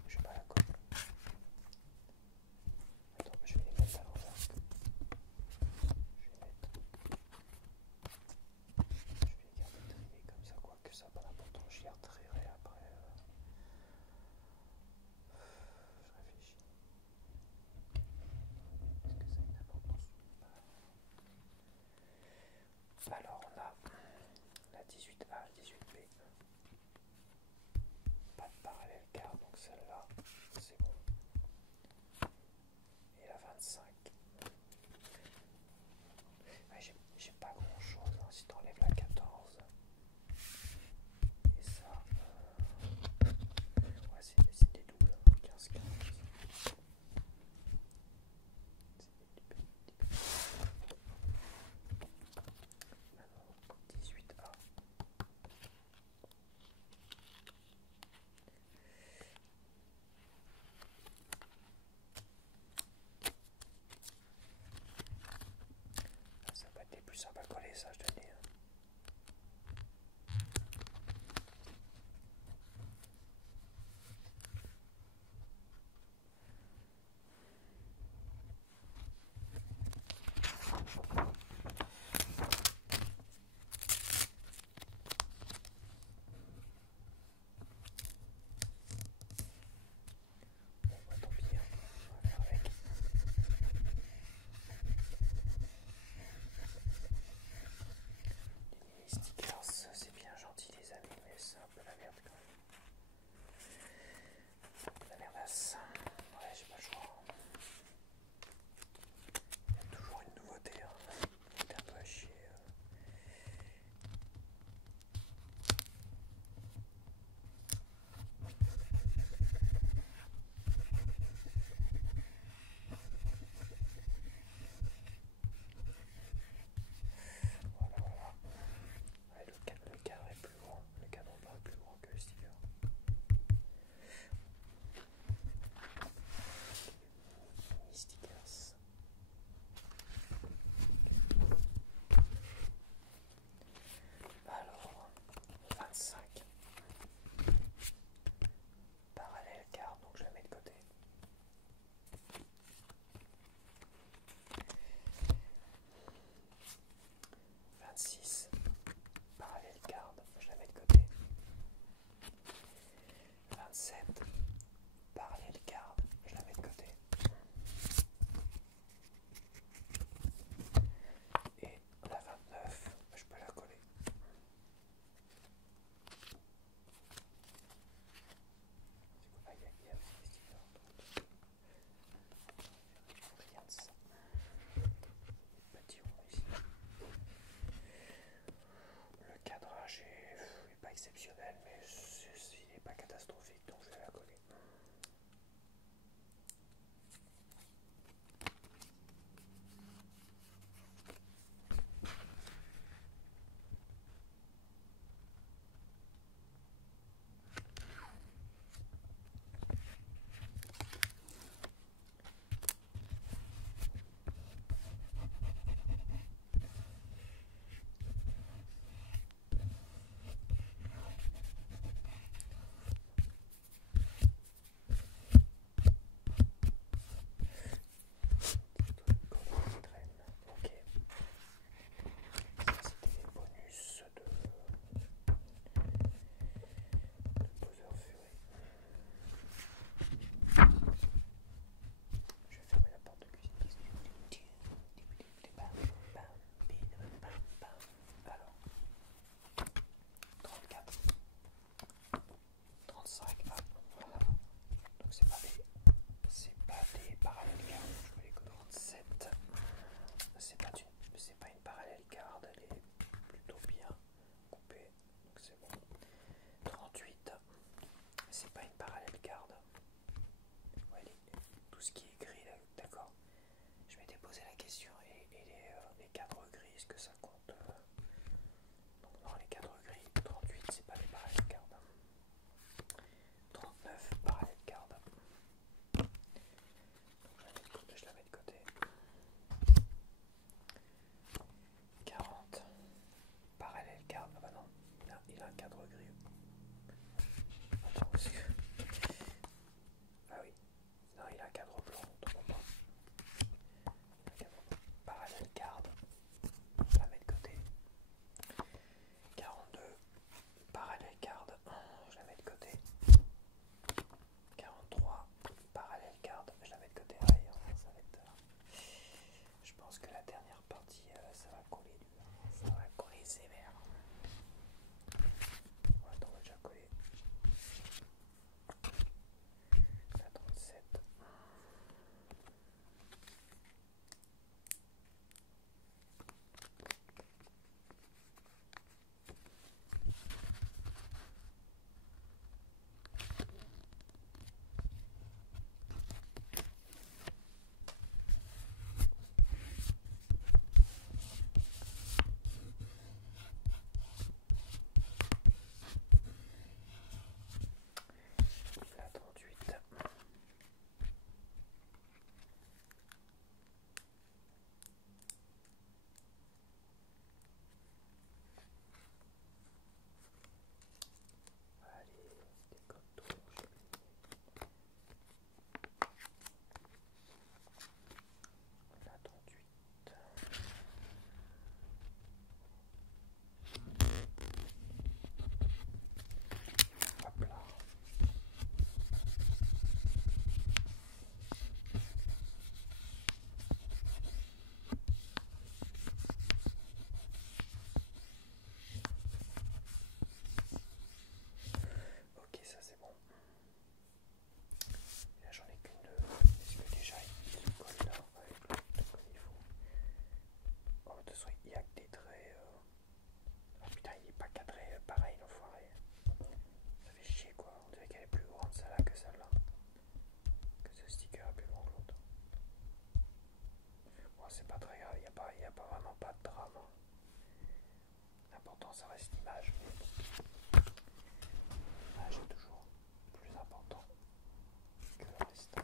Je vais pas la coller. Attends, je vais les mettre à l'envers. Je vais les garder triés comme ça, quoi que ça n'a pas d'importance. Je les retrierai après. Je réfléchis. Est-ce que ça a une importance? Alors on a la 18A, 18B. Pas de parallèle garde, donc celle-là, c'est bon. Et la 25. Ouais, j'ai pas grand chose, hein, si t'enlèves la 14. Et ça, ouais, c'est des doubles, 15-15. Alors, 18A. Ça va être les plus simples à coller, ça, je te le dis. Bon, bah tant pis, hein. On va faire avec. Les mini stickers, c'est bien gentil, les amis, mais c'est un peu la merde quand même. La merdasse. Ouais, j'ai pas le choix. Il y a toujours une nouveauté, hein. C'est un peu à chier. Voilà, voilà. Ouais, le cadre est plus grand. Le cadre est plus grand que le sticker. Mini stickers. Alors, 25. Parallèle garde, donc je la mets de côté. 26. Parallèle garde, je la mets de côté. 27. Parallèle garde, je la mets de côté. Et la 29, je peux la coller. Ah, il y a aussi des stickers. Regarde ça. Petit rond ici. Le cadrage est pas exceptionnel, mais il n'est pas catastrophique, donc je vais la coller. Ok. Ça, c'était les bonus de Bowser Fury. Je vais fermer la porte de cuisine. Alors, 34, 35, ah, voilà. Donc c'est pas des parallèles gardes, je peux les coller. 37, c'est pas une parallèle garde, elle est plutôt bien coupée, donc c'est bon. 38, c'est pas une parallèle garde. Ouais, tout ce qui est gris là, d'accord. Je m'étais posé la question et les cadres gris, est-ce que ça compte? Donc non, les cadres gris, 38 c'est pas les parallèles gardes. 39 parallèle garde. Donc je la mets de côté. 15 cadre gris. Attends, parce que... Ah oui, non, il a un cadre blanc, autrement pas. Il a un cadre blanc. Parallèle garde, je la mets de côté. 42, parallèle garde, je la mets de côté. 43, parallèle garde, je la mets de côté. Ouais, ça va être... Je pense que la dernière partie, ça va coller dur. Ça va coller sévère. Ouais, attends, on va déjà coller. La 37. La 38. Allez, des coteaux. La 38. Hop là. Ok, ça c'est bon. Et là j'en ai qu'une. Est-ce que déjà il se colle là avec le comme il faut? Oh, de toute façon, il y a que des traits. Oh putain, il est pas cadré pareil, l'enfoiré. Ça fait chier quoi. On dirait qu'elle est plus grande celle-là que celle-là. Que ce sticker est plus grand que l'autre. Bon, c'est pas très grave, il n'y a pas vraiment pas de drame. L'important ça reste l'image. L'image est toujours plus important que le reste.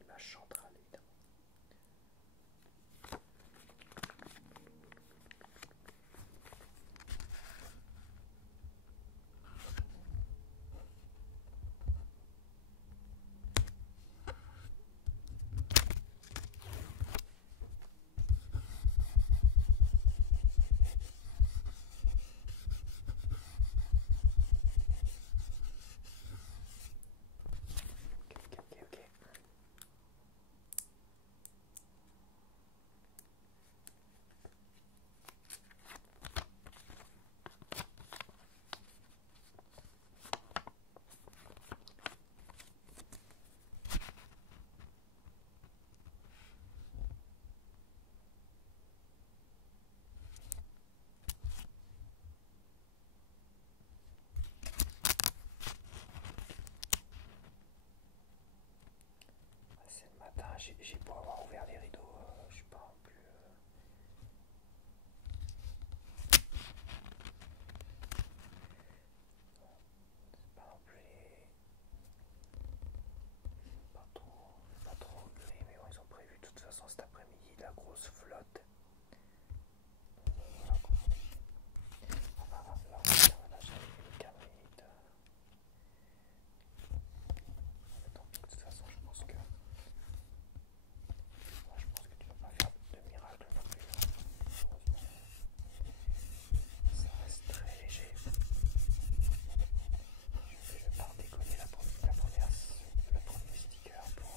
L'image centrale évidemment. Ok. C'est le matin, j'ai beau avoir ouvert les rideaux, je suis pas non plus. C'est pas non plus pas trop gris, mais bon, ils ont prévu de toute façon cet après-midi la grosse flotte. Voilà quoi. Là, j'avais mis le cadre limite. Tant pis, de toute façon, je pense que tu vas pas faire de miracle non plus. Heureusement, ça reste très léger. Je vais pas décoller le premier sticker pour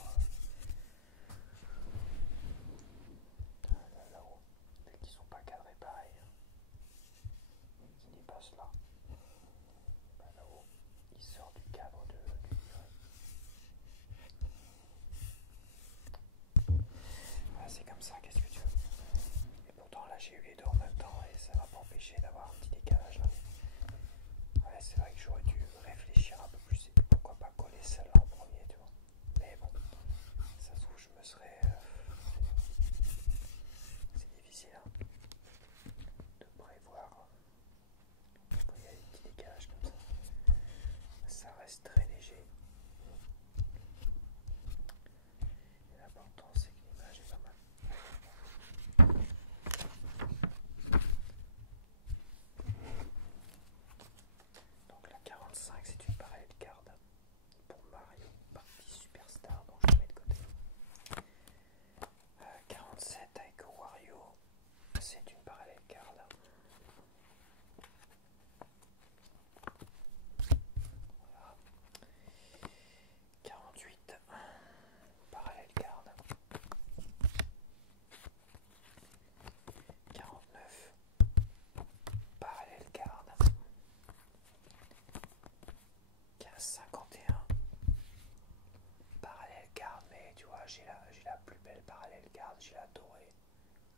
argila dorée.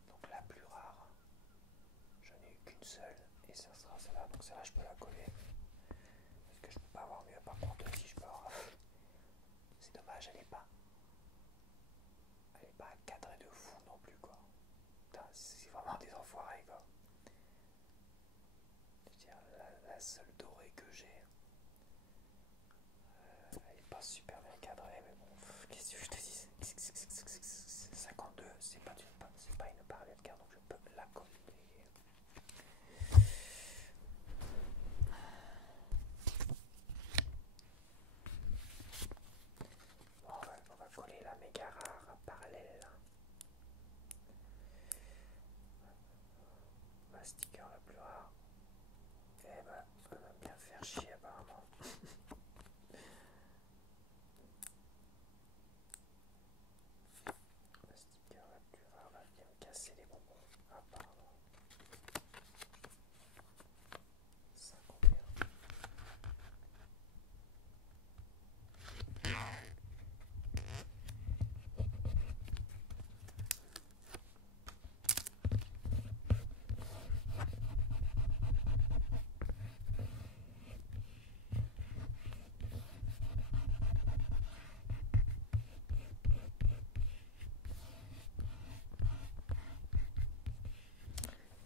Donc la plus rare. J'en ai eu qu'une seule et ça sera celle-là. Donc celle-là je peux la coller. Parce que je peux pas avoir mieux. Par contre si je peux avoir... C'est dommage, elle est pas cadrée de fou non plus quoi. C'est vraiment des enfoirés quoi. Je veux dire, la seule dorée que j'ai, elle est pas super bien cadrée, mais bon, qu'est-ce que je te dis, 52, c'est pas une parallèle carte, donc je peux la coller. Bon, on va coller la méga rare parallèle. Ma sticker la plus rare. Eh ben, ça va bien faire chier apparemment. La sticker la plus rare va bien me casser les bonbons apparemment. 51.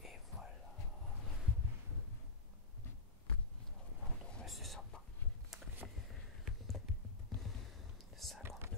Et voilà. Donc ouais, c'est sympa. 52.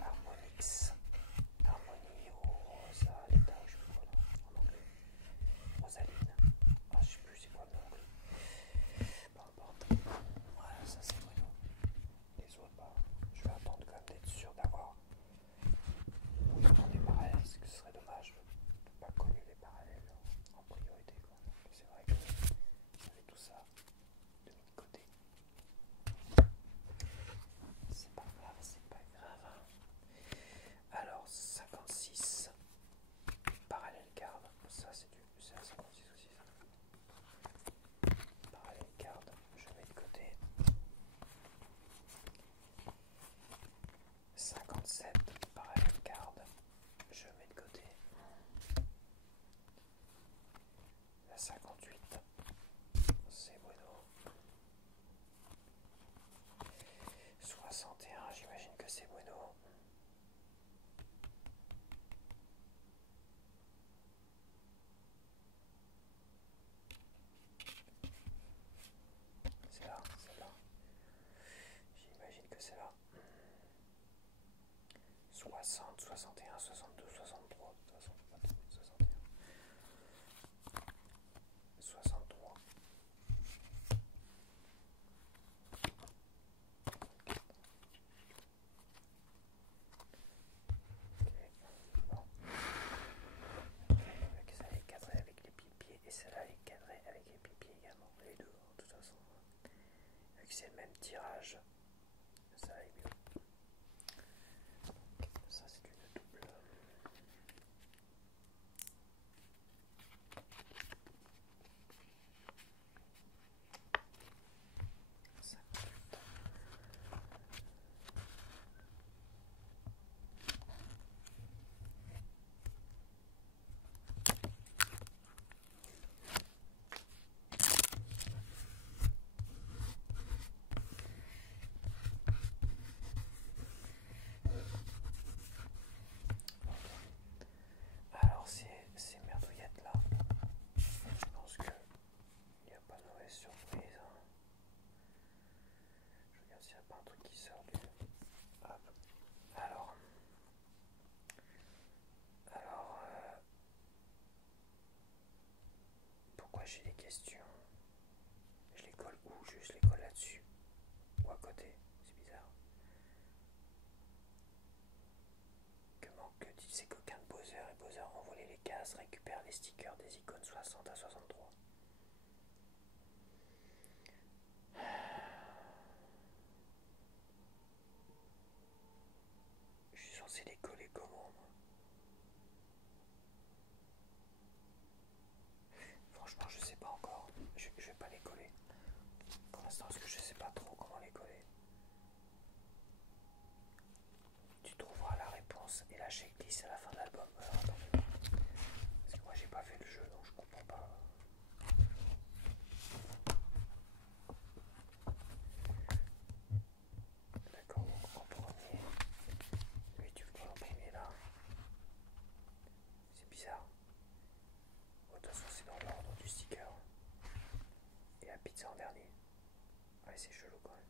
Harmonix. Harmonie Rosa, l'état, je sais plus quoi là, en anglais. Rosaline. Ah, je sais plus c'est quoi le nom anglais. Peu importe. Voilà, ça c'est Bruno. Les autres, bah, je vais attendre quand même d'être sûr d'avoir des parallèles, parce que ce serait dommage de ne pas coller les parallèles en priorité, quoi. C'est vrai que j'avais tout ça de mis de côté. C'est pas grave, c'est pas grave. Alors, 56. Parallèle card, ça c'est à 56 aussi ça. Parallèle card, je mets de côté. 57, parallèle card, je mets de côté. La 58, c'est bueno. 61, j'imagine que c'est bueno. C'est là. J'imagine que c'est là. 60, 61, 62, 63, de toute façon, pas tout, 61. 63. Bon. Ça est cadré avec les pieds et celle-là est cadrée avec les pieds également. Les deux, de toute façon. Vu que c'est le même tirage, ça est mieux. Donc, ça c'est une double. espace récupère les stickers des icônes 60 à 63. Je suis censé les coller comment moi? Franchement je sais pas encore. Je vais pas les coller. Pour l'instant parce que je sais pas trop comment les coller. Tu trouveras la réponse et la checklist à la fin de l'album. Alors attendez. Parce que moi j'ai pas fait le jeu donc je comprends pas. D'accord, donc en premier. Lui tu peux l'imprimer là. C'est bizarre. De toute façon c'est dans l'ordre du sticker. Et la pizza en dernier. Ouais c'est chelou quand même.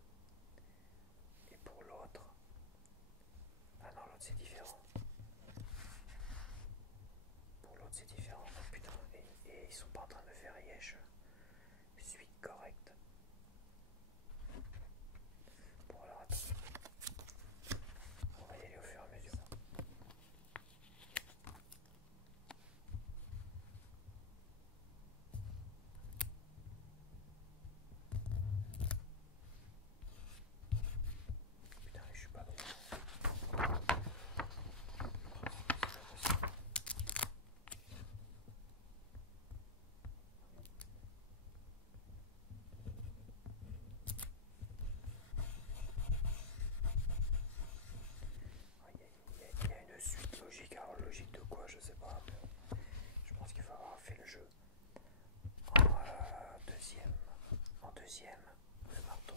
Et pour l'autre. Ah non l'autre c'est différent. Pour l'autre c'est différent. Oh, putain. Et ils sont pas en train de me faire yesh. Suite correcte. Bon alors attends. On va y aller au fur et à mesure. Putain mais je suis pas bon. Il y a une suite logique. Alors logique de quoi je sais pas. Je pense qu'il faut avoir fait le jeu. En deuxième, le marteau.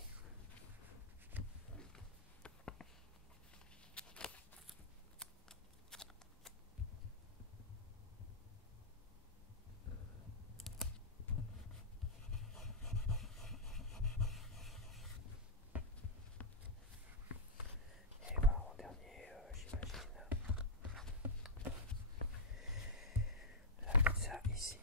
Et ben en dernier, j'imagine la pizza ici.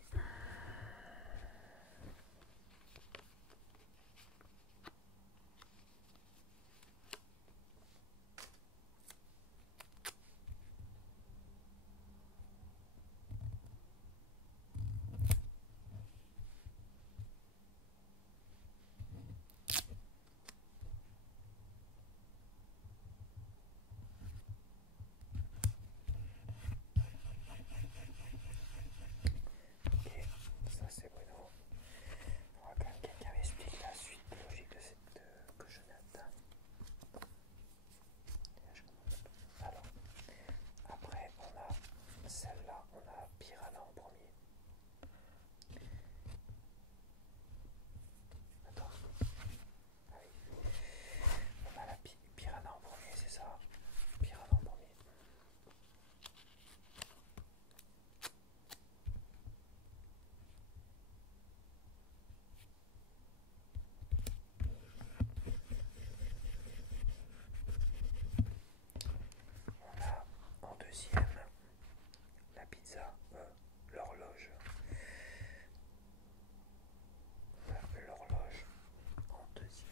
Ok, ça c'est Bruno. On va quand même quelqu'un m'explique la suite logique de cette cochonnade. Alors, après on a celle-là, on a Piranha en premier. Attends. Ah oui. On a la Piranha en premier, c'est ça. Piranha en premier. On a en deuxième la pizza, l'horloge. L'horloge en deuxième.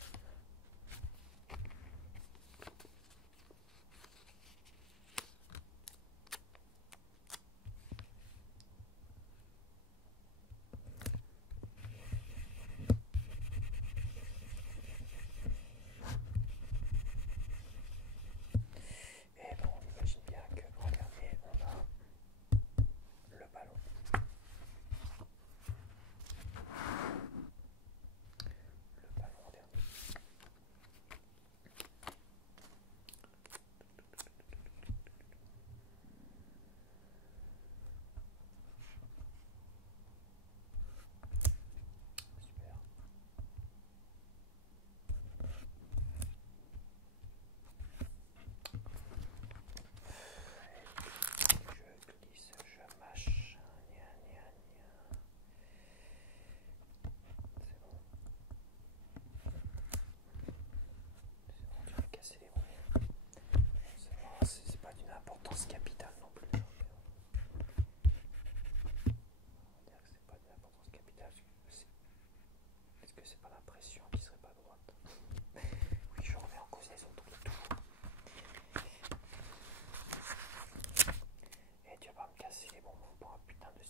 Et bon, on imagine bien qu'en dernier, on a le ballon. Le ballon en dernier. Super. Je glisse, je mâche. Gna gna gna. C'est bon. C'est bon, tu vas casser les roues. C'est pas d'une importance capitale non plus. On va dire que c'est pas d'une importance capitale. Est-ce que c'est pas l'impression qui serait pas droite? Oui, je remets en cause les autres. Et tu vas pas me casser les bonbons pour un putain de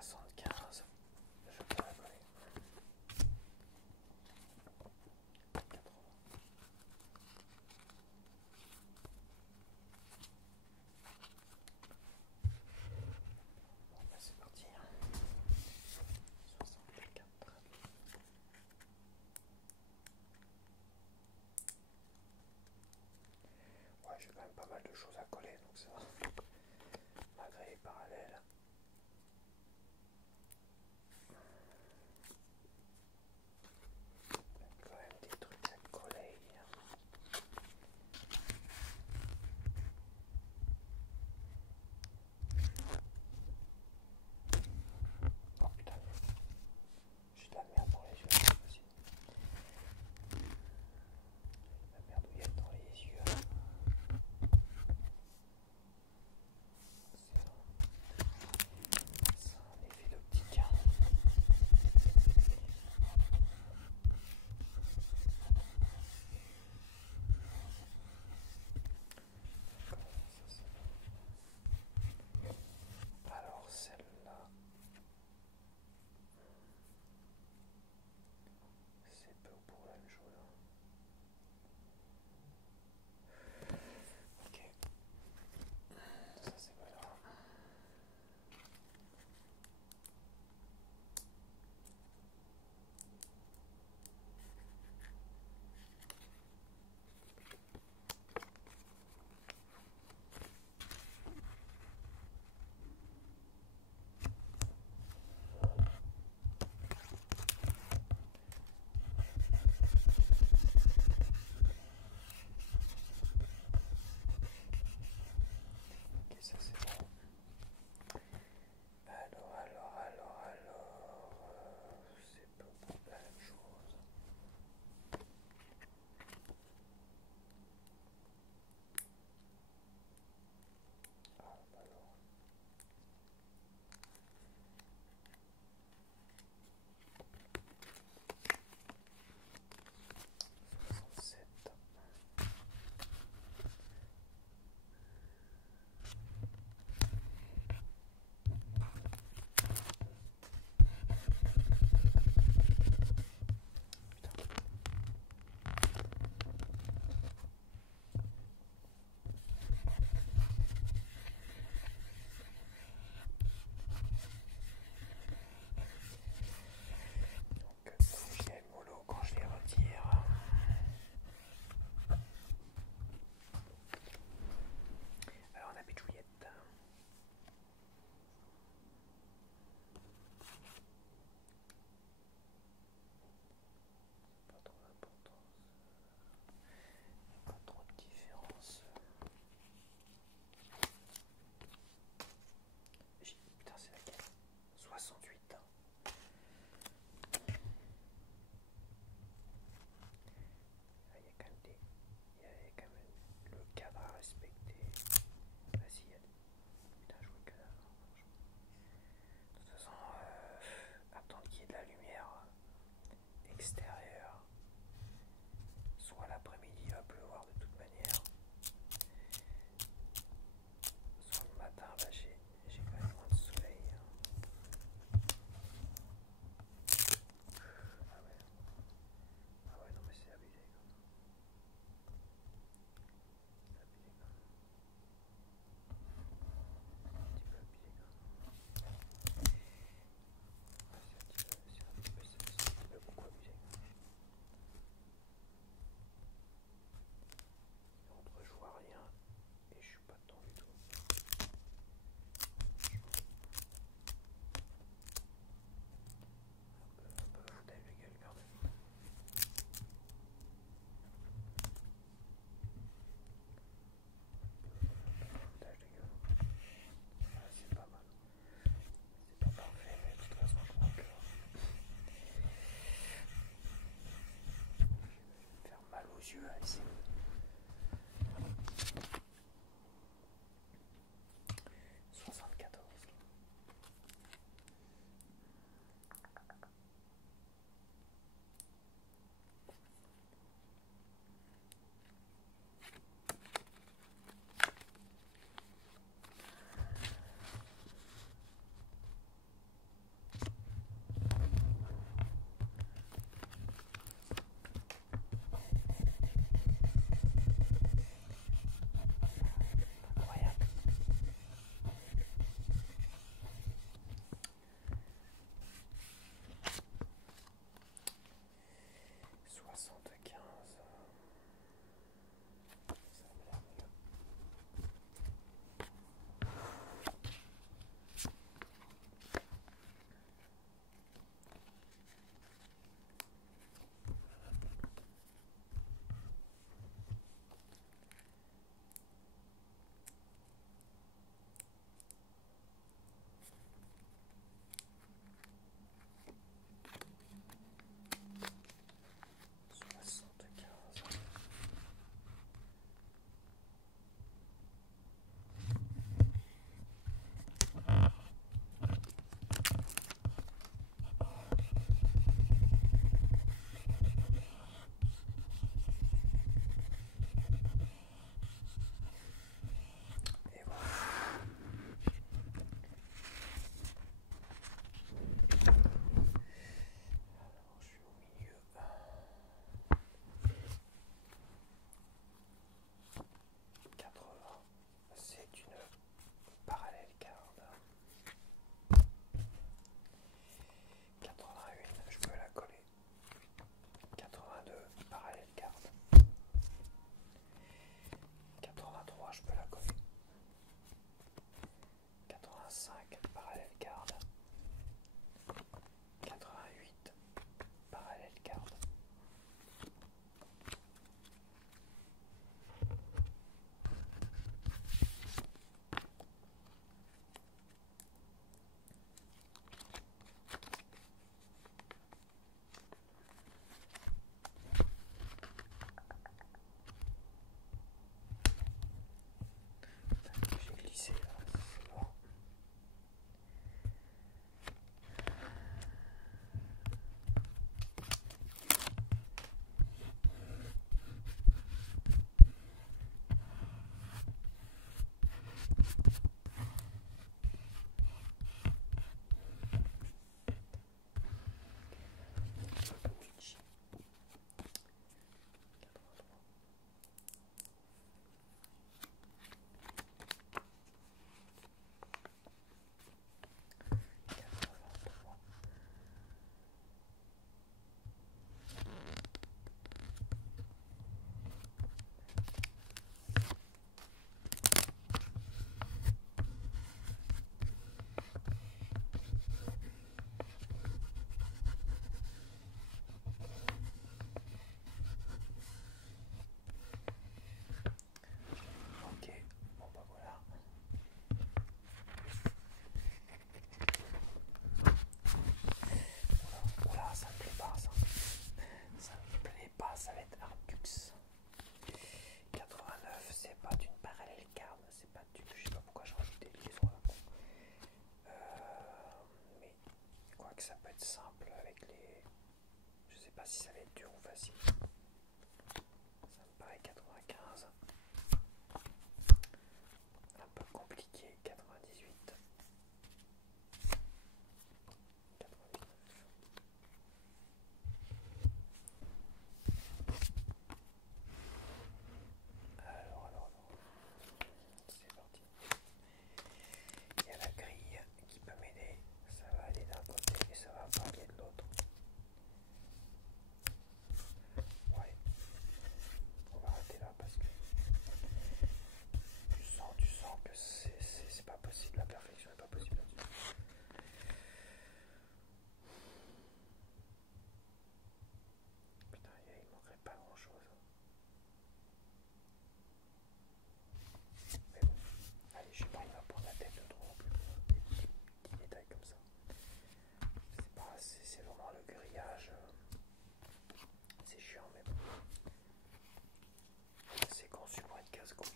75. Je peux la coller. 80. Bon, bah c'est parti. 64. Ouais, j'ai quand même pas mal de choses à coller, donc ça va. Malgré les parallèles. pas si ça va être dur ou facile. Ça me paraît 95. Un peu compliqué, 98. 99. Alors, c'est parti. Il y a la grille qui peut m'aider. Ça va aller d'un côté et ça va pas aller de l'autre. Ouais. On va arrêter là parce que tu sens que c'est pas possible. La perfection est pas possible là-dessus. Putain, il manquerait pas grand-chose. Mais bon, allez, je sais pas, il va prendre la tête de trop en plus. Des petits détails comme ça. C'est vraiment le grillage. C'est chiant, mais bon. C'est conçu pour être casse-couille.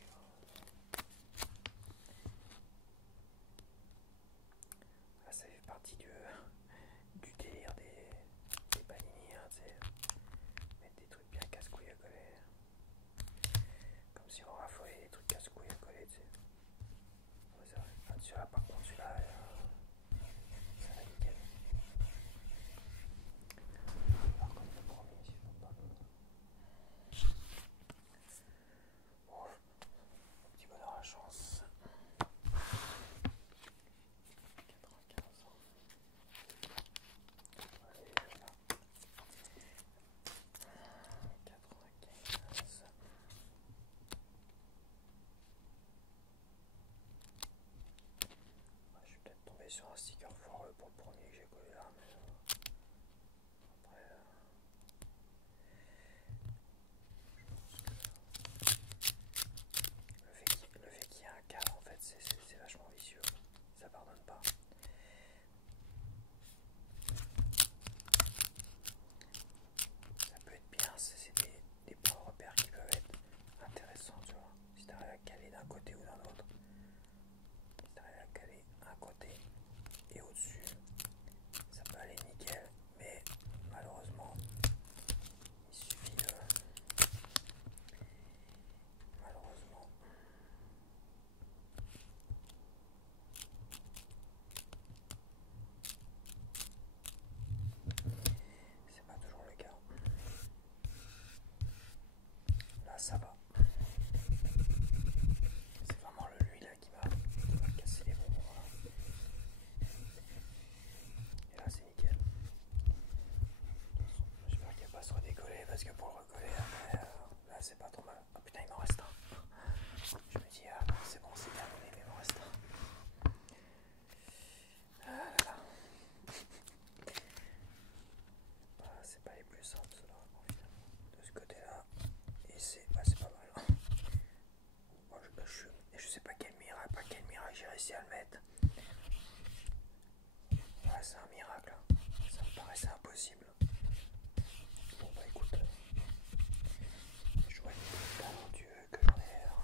Ah, ça fait partie du délire des panini, hein, tu sais. Mettre des trucs bien casse-couilles à coller. Comme si on raffolait des trucs casse-couilles à coller, tu sais. Ouais, c'est vrai. Ah, celui-là, par contre, celui-là, ça va nickel. Alors, comme le premier, si je ne pas. Bon, petit bonheur à la chance. 95 ans. Allez, là. 95. Je suis peut-être tombé sur un sticker foireux pour le premier que j'ai collé là, mais après, le fait qu'il y ait un cadre, en fait, c'est vachement vicieux. Ça pardonne pas. Ça peut être bien, c'est des points de repère qui peuvent être intéressants, tu vois. Si tu arrives à caler d'un côté ou d'un autre. Si tu arrives à caler un côté et au-dessus, ça peut aller nickel, mais malheureusement, il suffit de... Malheureusement... C'est pas toujours le cas. Là, ça va. C'est vraiment lui là qui m'a cassé les bonbons. Là. Et là, c'est nickel. J'espère qu'il va pas se redécoller parce que pour le recoller après, là, c'est pas trop mal. Oh putain, il m'en reste un. Je me dis, ah c'est bon, c'est terminé, mais il m'en reste un. Ah là là. Bah, c'est pas les plus simples ceux-là, finalement. De ce côté-là. Et c'est pas mal. Bon, je sais pas quel miracle, j'ai réussi à le mettre. Ouais, c'est un miracle. Ça me paraissait impossible. Bon bah écoute, je vois les talentueux que j'en ai l'air.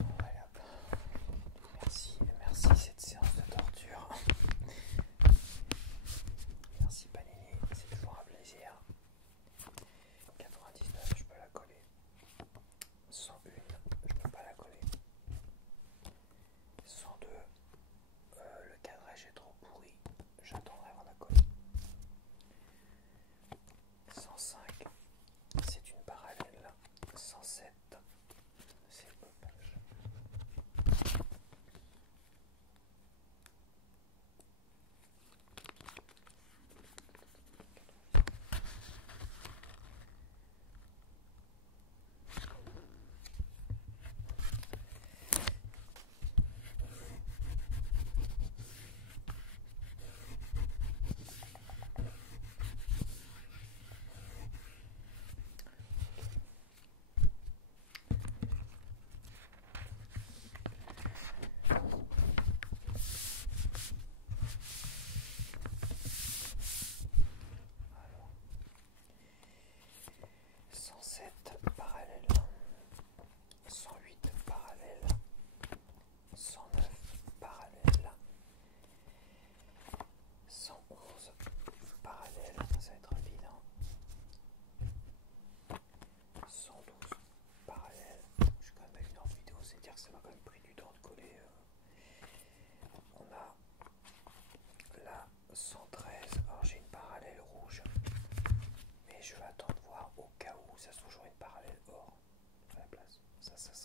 Ouais, hop. Merci cette séance de torture. Merci Panini, c'est toujours un plaisir. 99, je peux la coller. 101, je peux pas la coller. 102, le cadrage est trop pourri.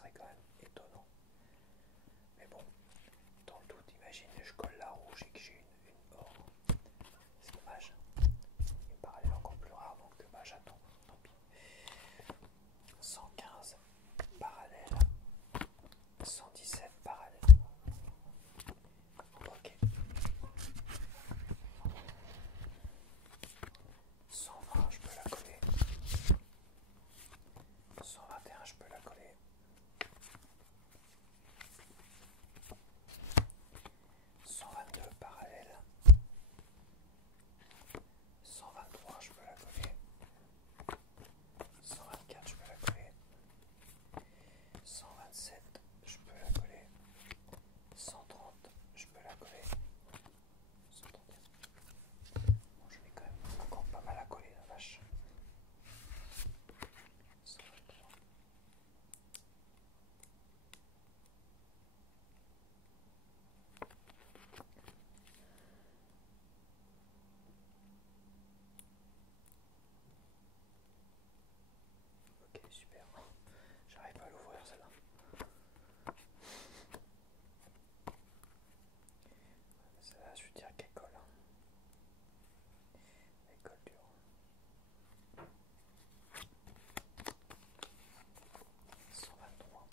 serait quand même étonnant. Mais bon, dans le doute, imagine je colle la rouge et que j'ai une or. C'est dommage. Une parallèle encore plus rare, donc bah, j'attends. Tant pis. 115 parallèles. 117 parallèles. Ok. 120, je peux la coller. 121, je peux la coller. 122 parallèles. 123, je peux la coller. 124, je peux la coller. 127, je peux la coller. 130, je peux la coller. 131. Bon, je mets quand même encore pas mal à coller, la vache. 123. Ok, super. J'arrive pas à l'ouvrir celle-là. Celle-là, je veux dire qu'elle colle. Elle colle dur. 123.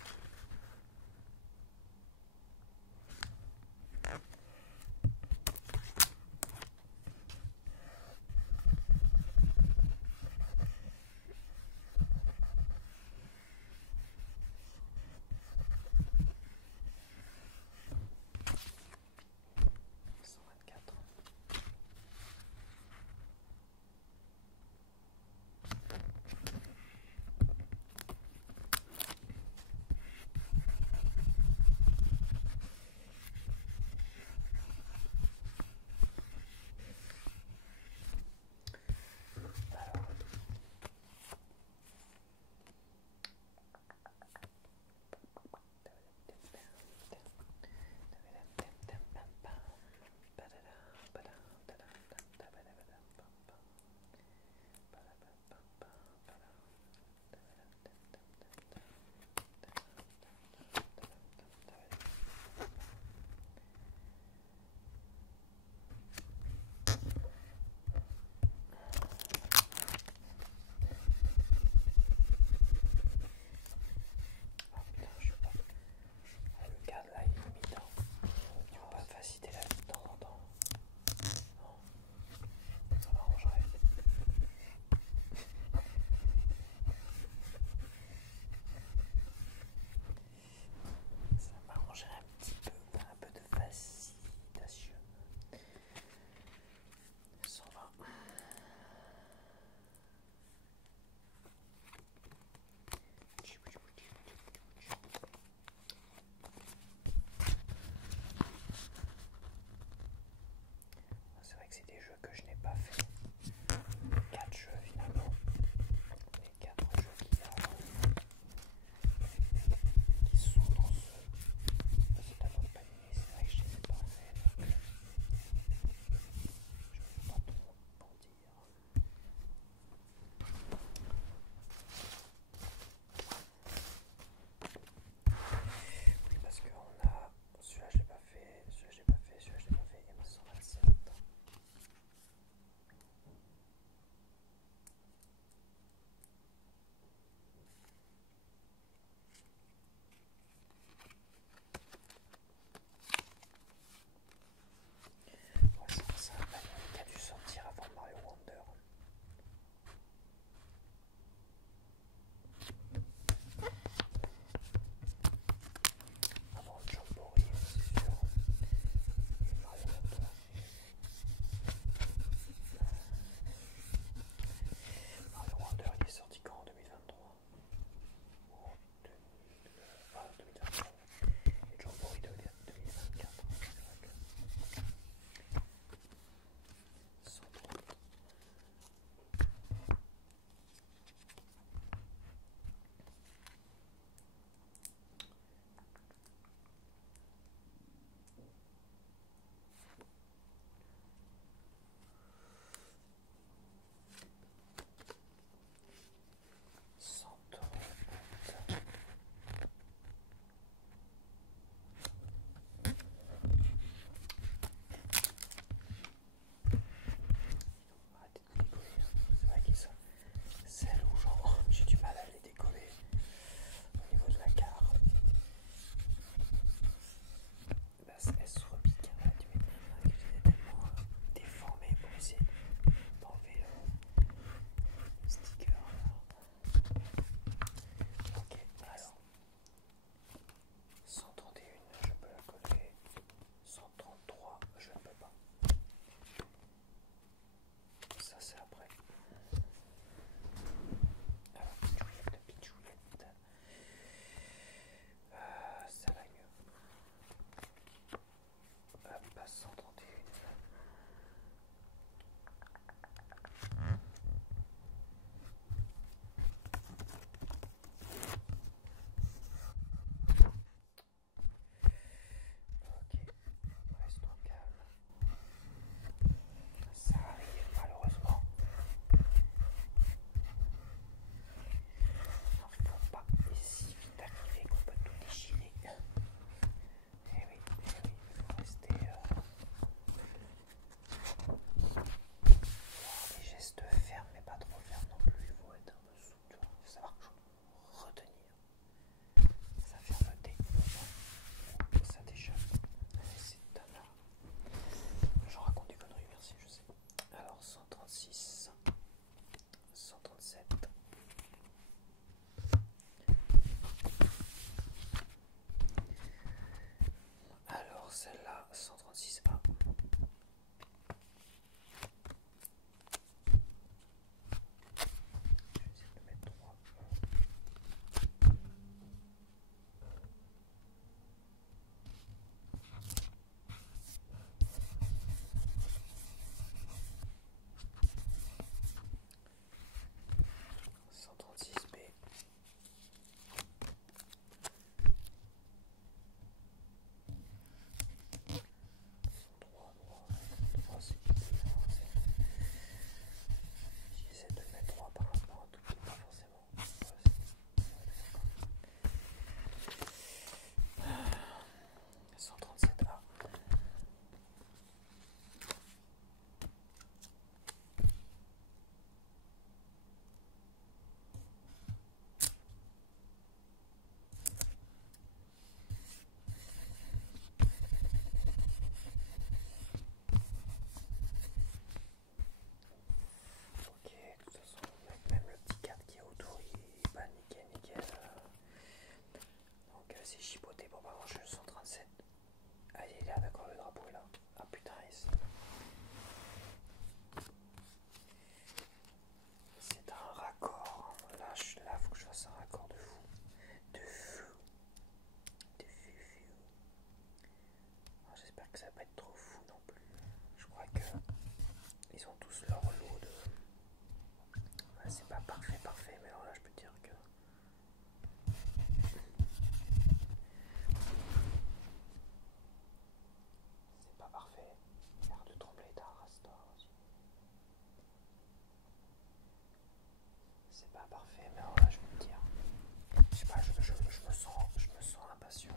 passion.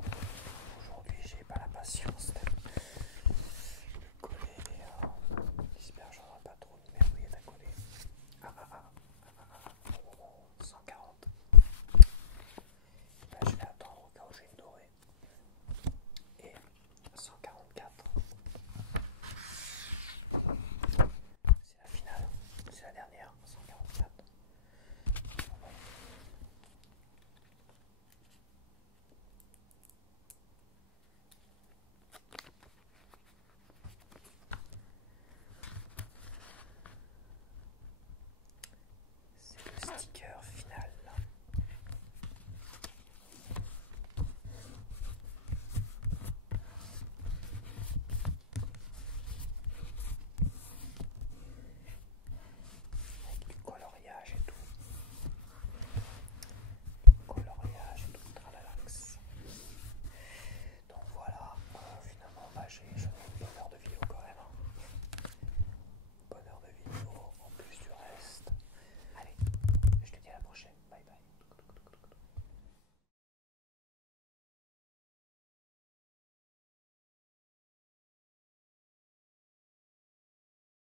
Aujourd'hui, j'ai pas la patience d'être